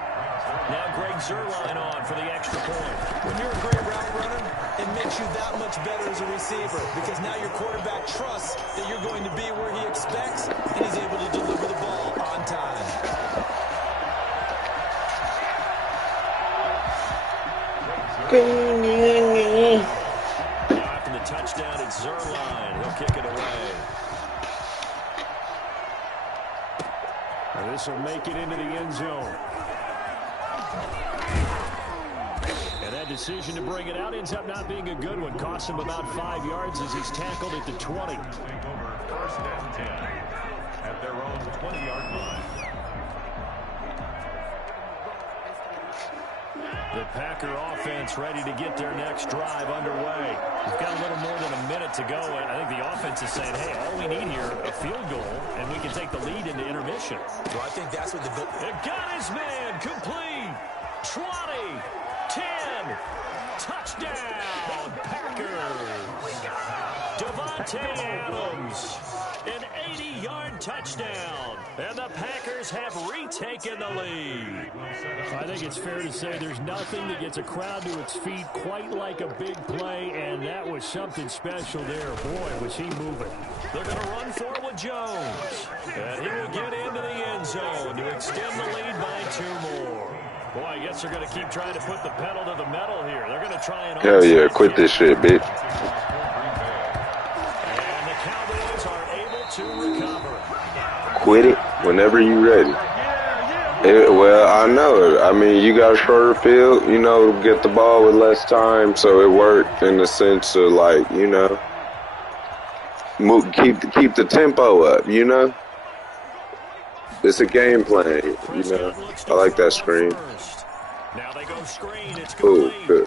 Now Greg Zuerlein on for the extra point. When you're a great route runner, it makes you that much better as a receiver because now your quarterback trusts that you're going to be where he expects, and he's able to deliver the ball on time. After the touchdown, it's Zuerlein. He'll kick it away. And this will make it into the end zone. And that decision to bring it out ends up not being a good one. Costs him about 5 yards as he's tackled at the 20. Take over 1st and 10 at their own 20-yard line. The Packer offense ready to get their next drive underway. We've got a little more than a minute to go, and I think the offense is saying, hey, all we need here, a field goal, and we can take the lead into intermission. Well, I think that's what the goal. It got his man complete. 20, 10, touchdown, Packers. Devontae Adams, an 80-yard touchdown, and the Packers have retaken the lead. I think it's fair to say there's nothing that gets a crowd to its feet quite like a big play, and that was something special there. Boy, was he moving. They're going to run for it with Jones, and he will get into the end zone to extend the lead by 2 more. Boy, I guess they're going to keep trying to put the pedal to the metal here. They're going to try and... Hell yeah, quit this shit, bitch. And the Cowboys are able to recover. Quit it whenever you ready. Well, I know. I mean, you got a shorter field, you know, get the ball with less time, so it worked in the sense of, like, you know, keep the tempo up, you know? It's a game plan, you know. I like that screen. Now they go screen. It's ooh, good.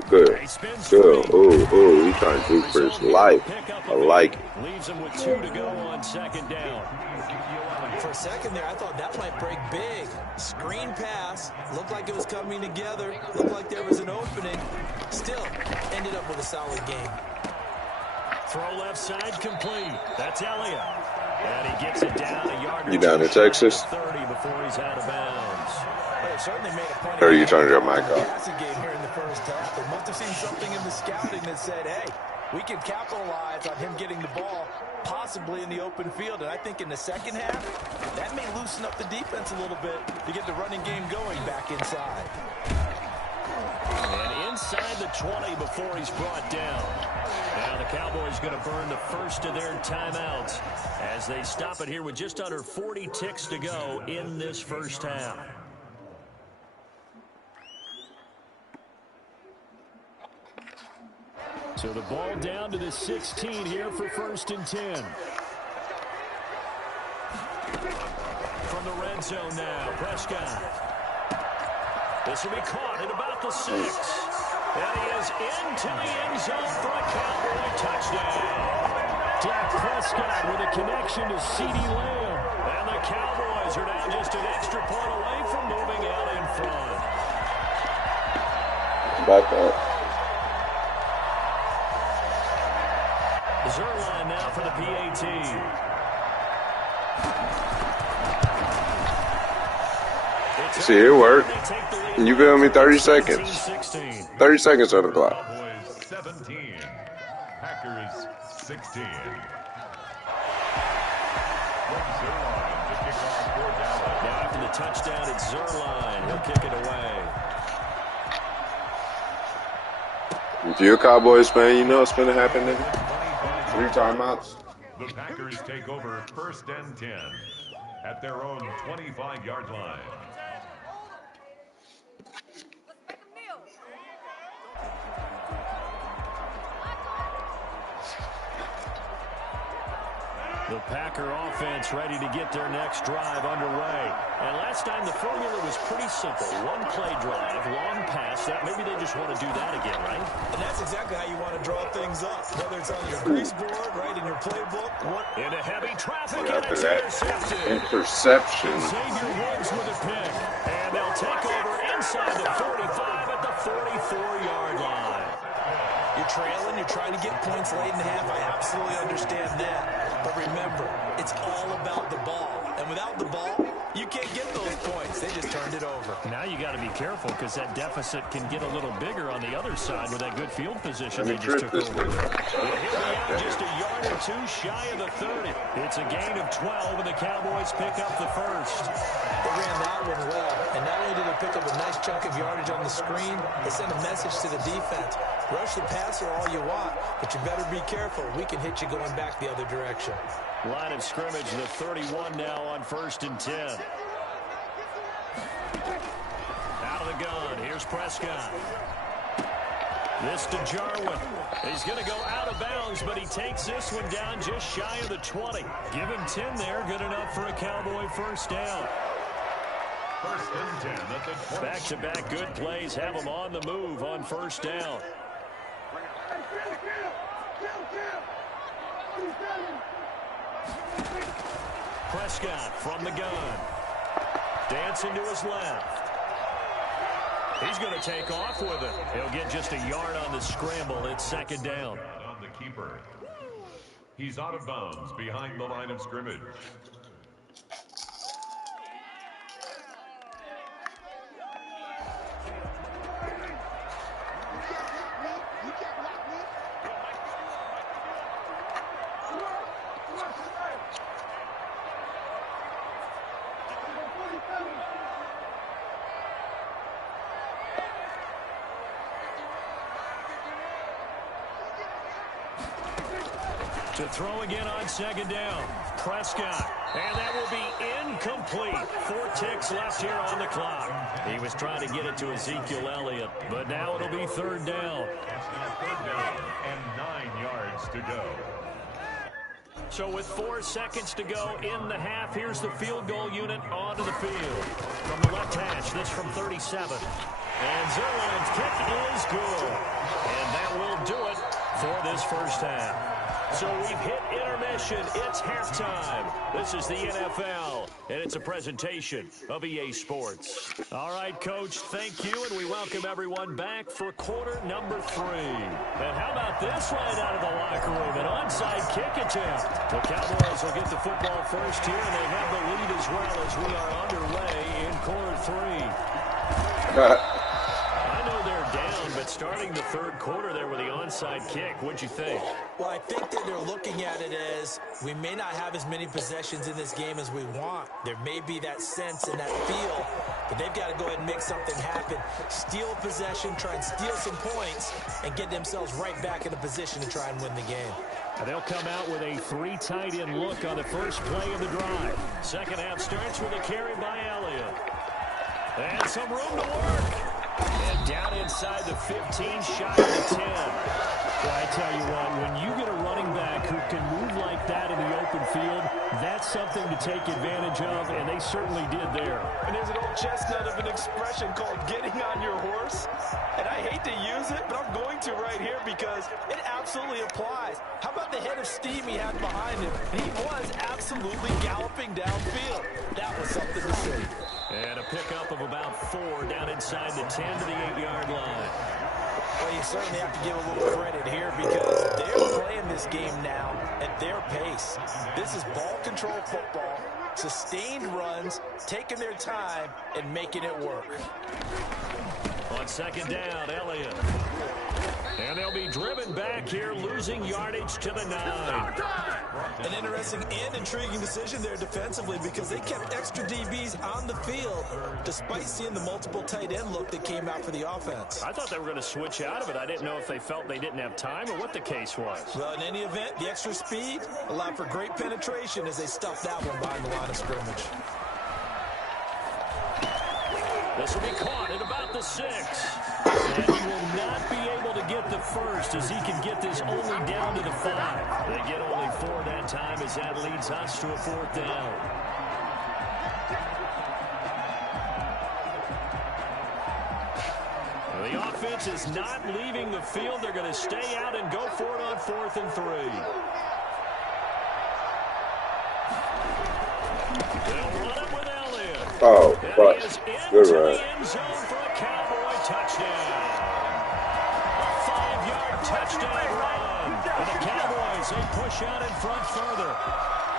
Ooh, he's trying to do for his life. I like it. Leaves him with 2 to go on 2nd down. For a second there, I thought that might break big. Screen pass. Looked like it was coming together. Looked like there was an opening. Still, ended up with a solid game. Throw left side complete. That's Elliott. And he gets it down a yard. You down in Texas? 30 before he's out of bounds. Well, certainly made a point. Or are you trying to get my car? Passing game here in the first half. They must have seen something in the scouting that said, hey, we can capitalize on him getting the ball possibly in the open field. And I think in the second half, that may loosen up the defense a little bit to get the running game going back inside. And inside the 20 before he's brought down. Now the Cowboys going to burn the first of their timeouts as they stop it here with just under 40 ticks to go in this first half. So the ball down to the 16 here for 1st and 10. From the red zone now, Prescott. This will be caught at about the 6. And he is into the end zone for a Cowboy touchdown. Dak Prescott with a connection to CeeDee Lamb. And the Cowboys are now just an extra point away from moving out in front. Back up. Zuerlein now for the PAT. See, it worked. You feel me? 30 seconds. 30 seconds on the clock. Cowboys 17. Packers 16. Now after the touchdown, it's Zuerlein. He'll kick it away. If you're a Cowboys fan, you know it's going to happen, nigga. 3 timeouts. The Packers take over 1st and 10 at their own 25-yard line. The Packer offense ready to get their next drive underway. And last time the formula was pretty simple. One play drive, long pass. Maybe they just want to do that again, right? And that's exactly how you want to draw things up. Whether it's on your grease board, right, in your playbook. Into heavy traffic, And and after it's that, interception. Xavier Woods with a pick. And they'll take over inside the 45 at the 44-yard line. You're trailing, you're trying to get points late in the half. I absolutely understand that. But remember, it's all about the ball. And without the ball, you can't get those points. They just turned it over. Now you got to be careful because that deficit can get a little bigger on the other side with that good field position they just took over. He'll be out just a yard or two shy of the 30. It's a gain of 12, and the Cowboys pick up the first. They ran that one well, and not only did they pick up a nice chunk of yardage on the screen, they sent a message to the defense. Rush the passer all you want, but you better be careful. We can hit you going back the other direction. Line of scrimmage, the 31 now on 1st and 10. Out of the gun, here's Prescott. This to Jarwin. He's going to go out of bounds, but he takes this one down just shy of the 20. Give him 10 there, good enough for a Cowboy first down. 1st and 10 at the 20. Back-to-back good plays have him on the move on 1st down. Prescott from the gun. Dancing to his left. He's going to take off with it. He'll get just a yard on the scramble. It's 2nd down. On the keeper. He's out of bounds behind the line of scrimmage. To throw again on 2nd down. Prescott. And that will be incomplete. 4 ticks left here on the clock. He was trying to get it to Ezekiel Elliott, but now it'll be 3rd down. It's now 3rd down and 9 yards to go. So with 4 seconds to go in the half, here's the field goal unit onto the field. From the left hash, this from 37. And Zerline's kick is good. And that will do it for this first half. So we've hit intermission. It's halftime. This is the NFL, and it's a presentation of EA Sports. All right, Coach, thank you, and we welcome everyone back for quarter number 3. And how about this right out of the locker room? An onside kick attempt. The Cowboys will get the football first here, and they have the lead as well as we are underway in quarter 3. I know they're down, but starting the 3rd quarter there with the onside kick, what'd you think? Well, I think that they're looking at it as we may not have as many possessions in this game as we want. There may be that sense and that feel, but they've got to go ahead and make something happen. Steal a possession, try and steal some points, and get themselves right back in a position to try and win the game. They'll come out with a 3 tight end look on the first play of the drive. Second half starts with a carry by Elliott. And some room to work. And down inside the 15, shy of the 10. Well, I tell you what, when you get a running back who can move like that in the open field, that's something to take advantage of, and they certainly did there. And there's an old chestnut of an expression called getting on your horse. And I hate to use it, but I'm going to right here because it absolutely applies. How about the head of steam he had behind him? He was absolutely galloping downfield. That was something to see. And a pickup of about 4 down inside the 10 to the 8-yard line. Well, you certainly have to give a little credit here because they're playing this game now at their pace. This is ball control football, sustained runs, taking their time, and making it work. On 2nd down, Elliott. And they'll be driven back here, losing yardage to the 9. An interesting and intriguing decision there defensively because they kept extra DBs on the field despite seeing the multiple tight end look that came out for the offense. I thought they were going to switch out of it. I didn't know if they felt they didn't have time or what the case was. Well, in any event, the extra speed allowed for great penetration as they stuffed that one behind the line of scrimmage. This will be caught at about the 6. And he will not be able to get the first as he can get this only down to the 5. They get only 4 that time as that leads us to a 4th down. The offense is not leaving the field. They're going to stay out and go for it on 4th and 3. They'll run it with Elliott. Oh, fuck. Good run. End zone for a Cowboy touchdown. A 5-yard touchdown run. And the Cowboys, they push out in front further.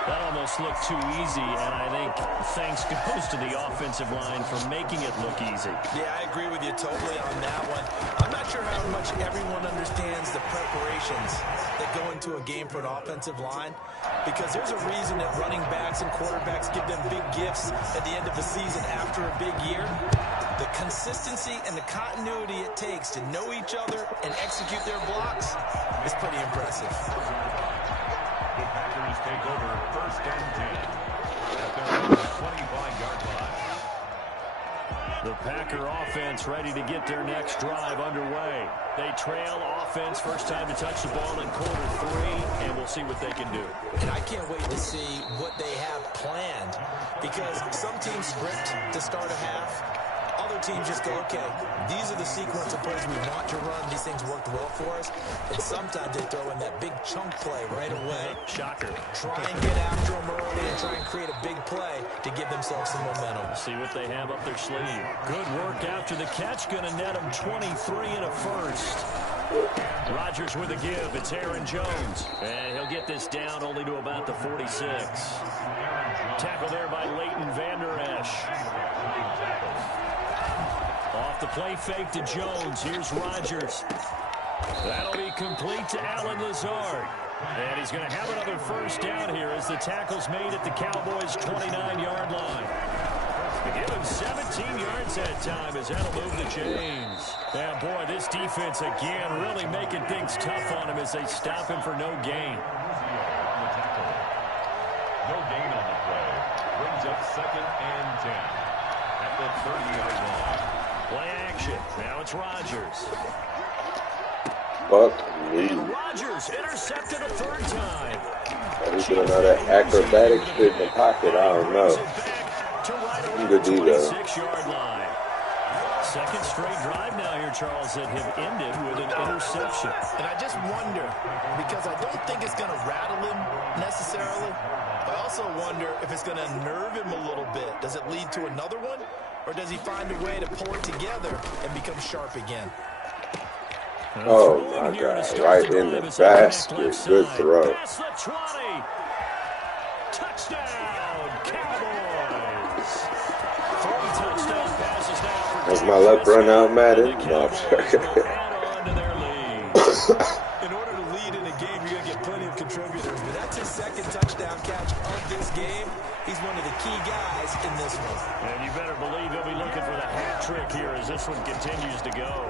That almost looked too easy, and I think thanks goes to the offensive line for making it look easy. Yeah, I agree with you totally on that one. I'm not sure how much everyone understands the preparations that go into a game for an offensive line, because there's a reason that running backs and quarterbacks give them big gifts at the end of the season after a big year. The consistency and the continuity it takes to know each other and execute their blocks is pretty impressive. The Packers take over 1st and 10 at their 25-yard line. The Packer offense ready to get their next drive underway. They trail offense, first time to touch the ball in quarter 3, and we'll see what they can do. And I can't wait to see what they have planned, because some teams script to start a half. Other teams just go, okay, these are the sequence of plays we want to run. These things worked well for us. And sometimes they throw in that big chunk play right away. Shocker. Try and get after them early and try and create a big play to give themselves some momentum. See what they have up their sleeve. Good work after the catch. Going to net them 23 and a first. Rodgers with a give. It's Aaron Jones. And he'll get this down only to about the 46. Tackle there by Leighton Vander Esch. Off the play fake to Jones. Here's Rodgers. That'll be complete to Allen Lazard. And he's going to have another first down here as the tackle's made at the Cowboys' 29-yard line. Give him 17 yards that time as that'll move the chains. Yeah, boy, this defense again really making things tough on him as they stop him for no gain. No gain on the play. Brings up 2nd and 10 at the 30-yard line. Play action. Now it's Rodgers. Fuck me. Rodgers intercepted a 3rd time. He's doing another acrobatic shit in the pocket. I don't know. Good D though. 26-yard line. Second straight drive now here, Charles, that have ended with an interception. And I just wonder, because I don't think it's going to rattle him necessarily. I also wonder if it's going to nerve him a little bit. Does it lead to another one? Or does he find a way to pull it together and become sharp again? Oh my God, right in the basket. Good throw. Touchdown, Cowboys. 3 touchdown passes now for That's my left run out, Madden. No, in order to lead in a game, you're going to get plenty of contributors. But that's his 2nd touchdown catch of this game. He's one of the key guys in this one. And you better believe he'll be looking for the hat trick here as this one continues to go.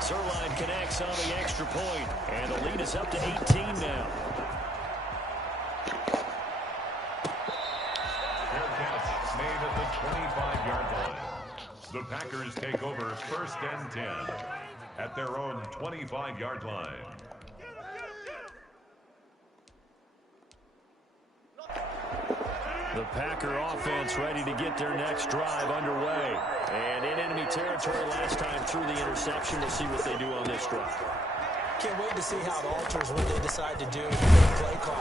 Sirline connects on the extra point, and the lead is up to 18 now. Fair catch made at the 25-yard line. The Packers take over 1st and 10 at their own 25-yard line. The Packer offense ready to get their next drive underway. And in enemy territory last time through the interception. We'll see what they do on this drive. Can't wait to see how it alters what they decide to do with their play call.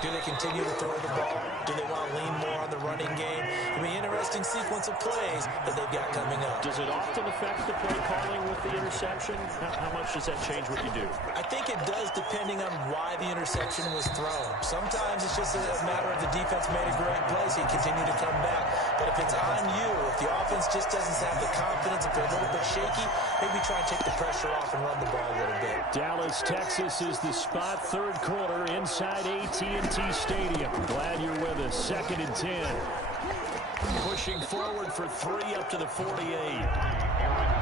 Do they continue to throw the ball? Do they want to lean more on the running game? I mean, interesting sequence of plays that they've got coming up. Does it often affect the play calling with the interception? How much does that change what you do? I think it does, depending on why the interception was thrown. Sometimes it's just a matter of the defense made a great play, so you continue to come back. But if it's on you, if the offense just doesn't have the confidence, if they're a little bit shaky, maybe try and take the pressure off and run the ball a little bit. Dallas, Texas is the spot. 3rd quarter inside AT&T Stadium. Glad you're with us. 2nd and 10. Pushing forward for 3 up to the 48. Aaron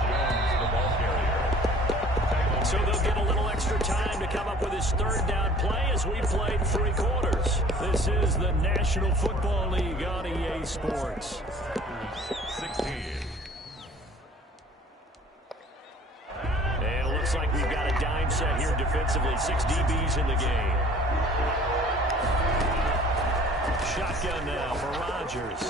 Jones, the ball carrier. So they'll get a little extra time to come up with his 3rd down play as we played 3 quarters. This is the National Football League on EA Sports. 16. And it looks like we've got a scored defensively. 6 DBs in the game. Shotgun now for Rodgers.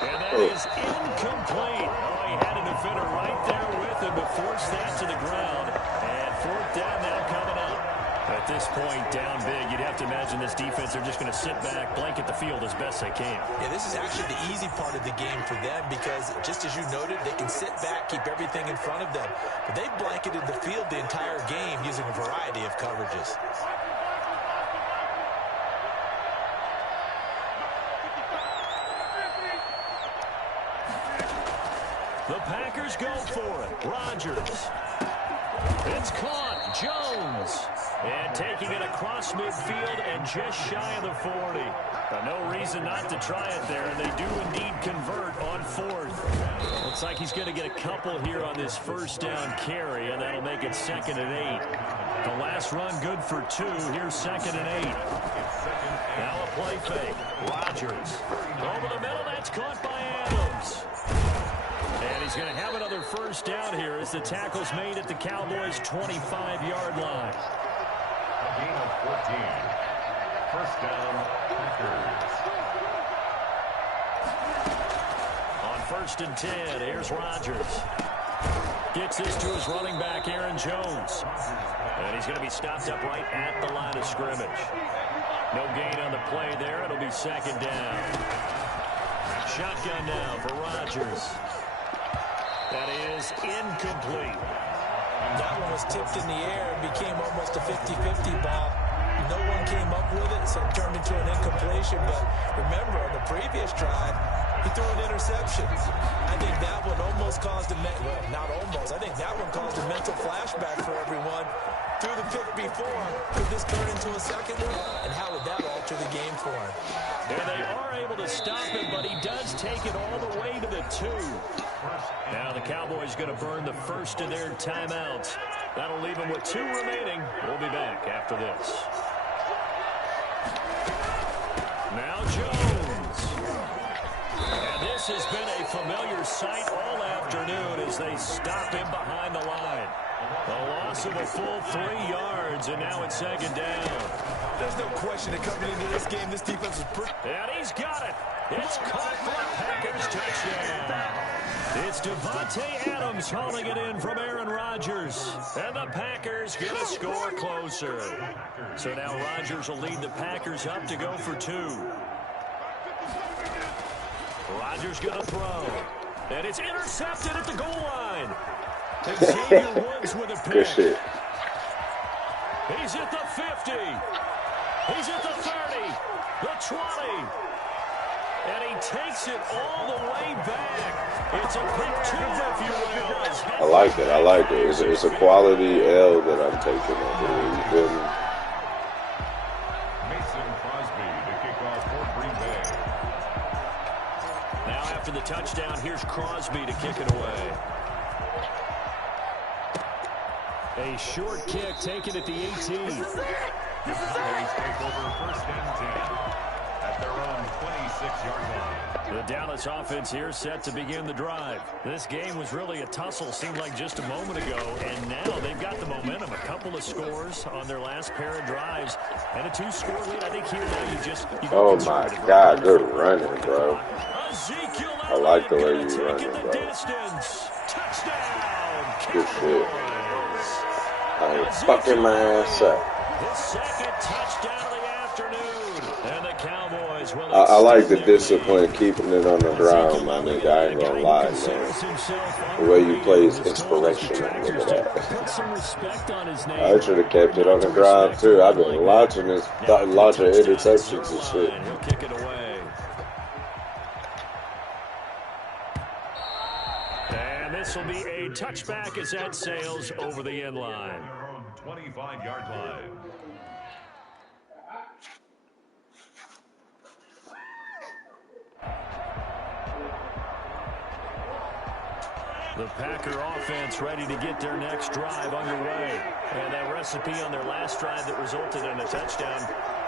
And that is incomplete. Oh, he had a defender right there with him to force that to the ground. And 4th down now coming up. At this point, down big, you'd have to imagine this defense, they're just going to sit back, blanket the field as best they can. Yeah, this is actually the easy part of the game for them because, just as you noted, they can sit back, keep everything in front of them. But they've blanketed the field the entire game using a variety of coverages. The Packers go for it. Rodgers. It's caught. Jones. And taking it across midfield and just shy of the 40. No reason not to try it there. And they do indeed convert on 4th. Looks like he's going to get a couple here on this 1st down carry, and that'll make it 2nd and 8. The last run good for 2. Here's 2nd and 8. Now a play fake. Rodgers. Over the middle. That's caught by Adams. And he's going to have another 1st down here as the tackle's made at the Cowboys' 25-yard line. A gain of 14. 1st down, Packers. On 1st and 10, here's Rodgers. Gets this to his running back, Aaron Jones. And he's going to be stopped up right at the line of scrimmage. No gain on the play there. It'll be 2nd down. Shotgun now for Rodgers. That is incomplete. That one was tipped in the air and became almost a 50-50 ball. No one came up with it, so it turned into an incompletion. But remember, on the previous drive, he threw an interception. I think that one almost caused well, not almost. I think that one caused a mental flashback for everyone. Threw the pick before. Could this turn into a second one? And how would that alter the game for him? And they are able to stop him, but he does take it all the way to the 2. Now the Cowboys going to burn the 1st of their timeouts. That'll leave them with 2 remaining. We'll be back after this. Now Jones. And this has been a familiar sight all afternoon as they stop him behind the line. A loss of a full 3 yards, and now it's 2nd down. There's no question that coming into this game, this defense is pretty... And he's got it. It's caught for a Packers touchdown. It's Devontae Adams hauling it in from Aaron Rodgers. And the Packers going to score closer. So now Rodgers will lead the Packers up to go for 2. Rodgers going to throw. And it's intercepted at the goal line. Xavier Woods with a pick. Good shit. He's at the 50. He's at the 30. The 20. And he takes it all the way back. It's a pick 2, if you will. I like it. I like it. It's a quality L that I'm taking over here. You feel me? Mason Crosby to kick off for Green Bay. Now after the touchdown, here's Crosby to kick it away. A short kick taken at the 18. Cowboys take over 1st and 10 at their own 26-yard line. The Dallas offense here set to begin the drive. This game was really a tussle, seemed like just a moment ago, and now they've got the momentum. A couple of scores on their last pair of drives, and a 2-score lead. I think here now you oh my God, good running, bro. I like the way you running, bro. Touchdown. Good shit. I ain't fucking my ass up. The 2nd touchdown of the afternoon. And the Cowboys will I like the discipline, keeping it on the ground, my nigga. I ain't gonna lie, man. The way you play is inspirational. Look at that. I should have kept it on the ground, too. I've been launching interceptions and shit. He'll kick it away. And this will be a touchback as that sails over the end line. 25-yard line. The Packer offense ready to get their next drive underway. And that recipe on their last drive that resulted in a touchdown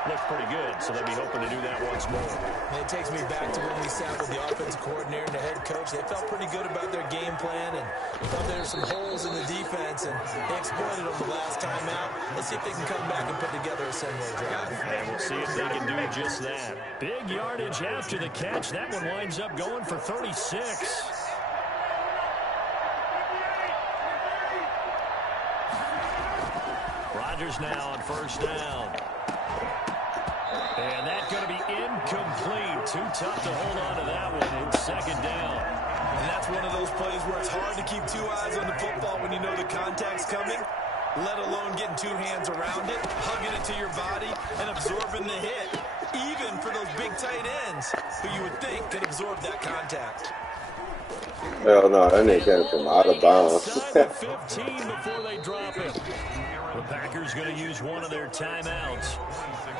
looked pretty good, so they'll be hoping to do that once more. And it takes me back to when we sat with the offensive coordinator and the head coach. They felt pretty good about their game plan and thought there were some holes in the defense, and they exploited them the last time out. Let's see if they can come back and put together a similar drive. And we'll see if they can do just that. Big yardage after the catch. That one winds up going for 36. Rodgers now on first down. And that's going to be incomplete. Too tough to hold on to that one. It's second down. And that's one of those plays where it's hard to keep two eyes on the football when you know the contact's coming, let alone getting two hands around it, hugging it to your body, and absorbing the hit, even for those big tight ends who you would think could absorb that contact. Hell no, that nigga came from out of bounds. 15 before they drop it. The Packers going to use one of their timeouts.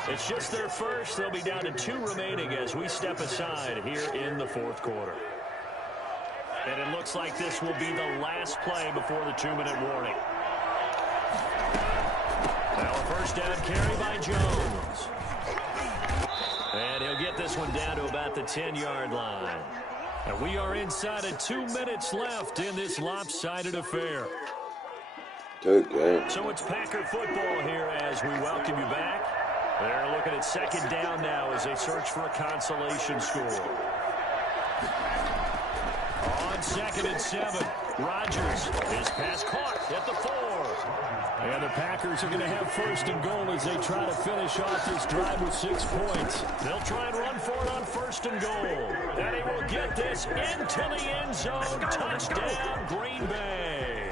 It's just their first. They'll be down to 2 remaining as we step aside here in the fourth quarter. And it looks like this will be the last play before the 2-minute warning. Now a first down carry by Jones. And he'll get this one down to about the 10-yard line. And we are inside of 2 minutes left in this lopsided affair. Good game. So it's Packer football here as we welcome you back. They're looking at second down now as they search for a consolation score. On 2nd and 7, Rodgers. His pass caught at the 4. And the Packers are going to have first and goal as they try to finish off this drive with 6 points. They'll try and run for it on first and goal. And he will get this into the end zone. Touchdown, Green Bay.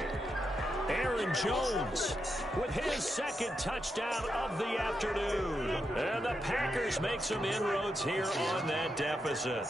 Aaron Jones with his second touchdown of the afternoon. And the Packers make some inroads here on that deficit.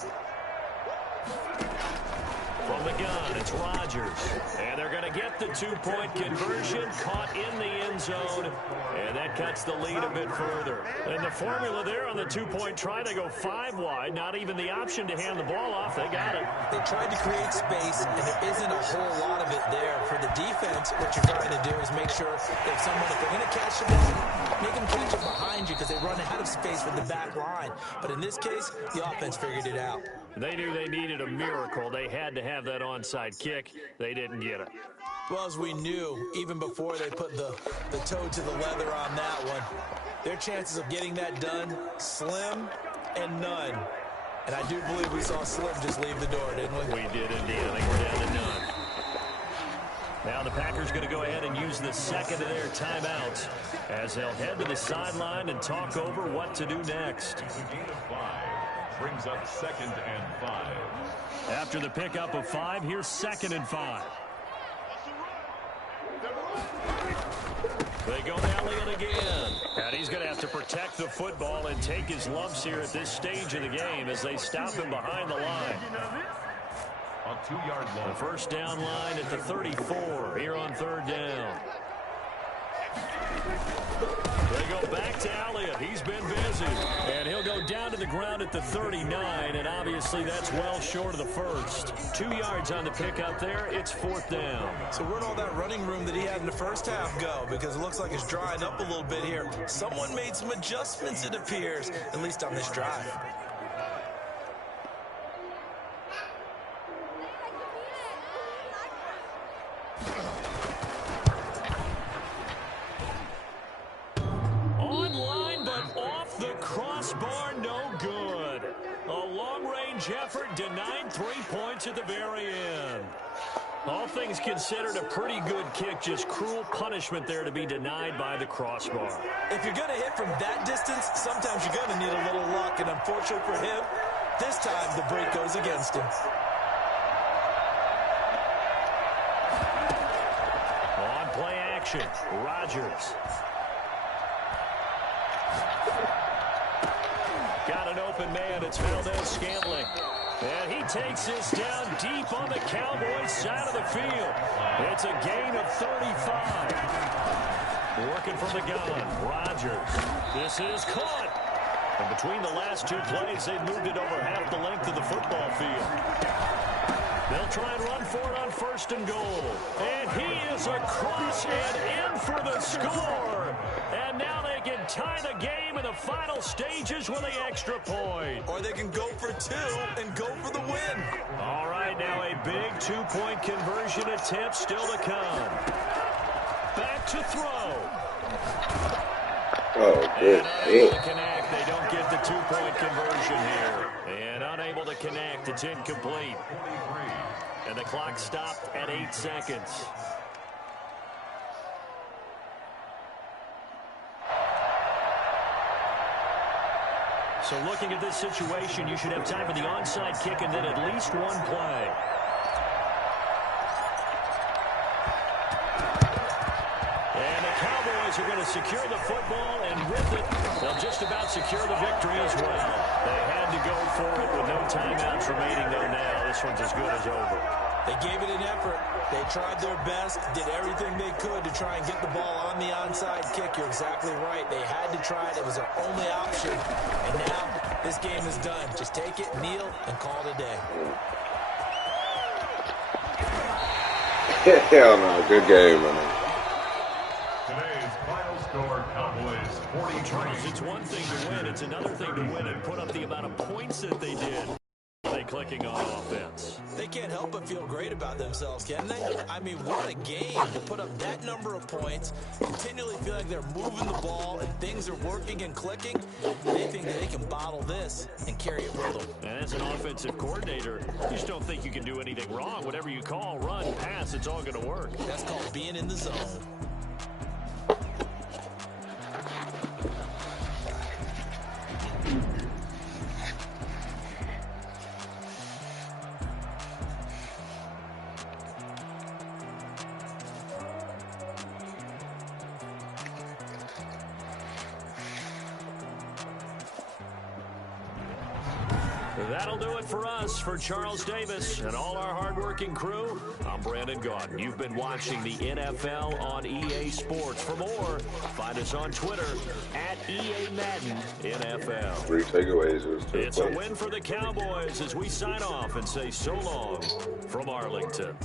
From the gun, it's Rodgers. And they're going to get the 2-point conversion, caught in the end zone. And that cuts the lead a bit further. And the formula there on the 2-point try, they go 5 wide. Not even the option to hand the ball off. They got it. They tried to create space, and there isn't a whole lot of it there. For the defense, what you're trying to do is make sure that if they're going to catch the ball, make them catch it behind you because they run out of space with the back line. But in this case, the offense figured it out. They knew they needed a miracle. They had to have that onside kick. They didn't get it. Well, as we knew, even before they put the toe to the leather on that one, their chances of getting that done, slim and none. And I do believe we saw Slim just leave the door, didn't we? We did indeed. I think we're down to none. Now the Packers going to go ahead and use the second of their timeouts as they'll head to the sideline and talk over what to do next. Brings up 2nd and 5. After the pickup of 5, here's 2nd and 5. They go to Elliott again. And he's going to have to protect the football and take his lumps here at this stage of the game as they stop him behind the line. A 2-yard line. The first down line at the 34 here on 3rd down. They go back to Elliott. He's been busy. And he'll go down to the ground at the 39, and obviously that's well short of the first. 2 yards on the pickup there. It's 4th down. So where'd all that running room that he had in the first half go? Because it looks like it's drying up a little bit here. Someone made some adjustments, it appears, at least on this drive. Crossbar, no good. A long-range effort denied 3 points at the very end. All things considered, a pretty good kick. Just cruel punishment there to be denied by the crossbar. If you're going to hit from that distance, sometimes you're going to need a little luck. And unfortunately for him, this time the break goes against him. On play action, Rodgers. Got an open man. It's Valdez-Scantling. And he takes this down deep on the Cowboys' side of the field. It's a gain of 35. Working from the gun, Rodgers. This is caught. And between the last 2 plays, they've moved it over half the length of the football field. They'll try and run for it on 1st and goal. And he is across and in for the score. And now they can tie the game in the final stages with the extra point. Or they can go for 2 and go for the win. All right, now a big 2-point conversion attempt still to come. Back to throw. Oh, good. Unable to connect. They don't get the 2-point conversion here. And unable to connect. It's incomplete. And the clock stopped at 8 seconds. So looking at this situation, you should have time for the onside kick and then at least one play. And the Cowboys are going to secure the football, and with it, they'll just about secure the victory as well. They had to go for it with no timeouts remaining, though now. This one's as good as over. They gave it an effort. They tried their best, did everything they could to try and get the ball on the onside kick. You're exactly right. They had to try it. It was their only option. And now this game is done. Just take it, kneel, and call it a day. Hell no. Good game, man. Today's final score, Cowboys 43. It's one thing to win. It's another thing to win and put up the amount of points that they did. They clicking on offense. They can't help but feel great about themselves, can they? I mean, what a game to put up that number of points, continually feel like they're moving the ball and things are working and clicking. They think that they can bottle this and carry it with them. And as an offensive coordinator, you just don't think you can do anything wrong. Whatever you call, run, pass, it's all going to work. That's called being in the zone. That'll do it for us. For Charles Davis and all our hardworking crew, I'm Brandon Gaudin. You've been watching the NFL on EA Sports. For more, find us on Twitter at EA Madden NFL. 3 takeaways. It's a win for the Cowboys as we sign off and say so long from Arlington.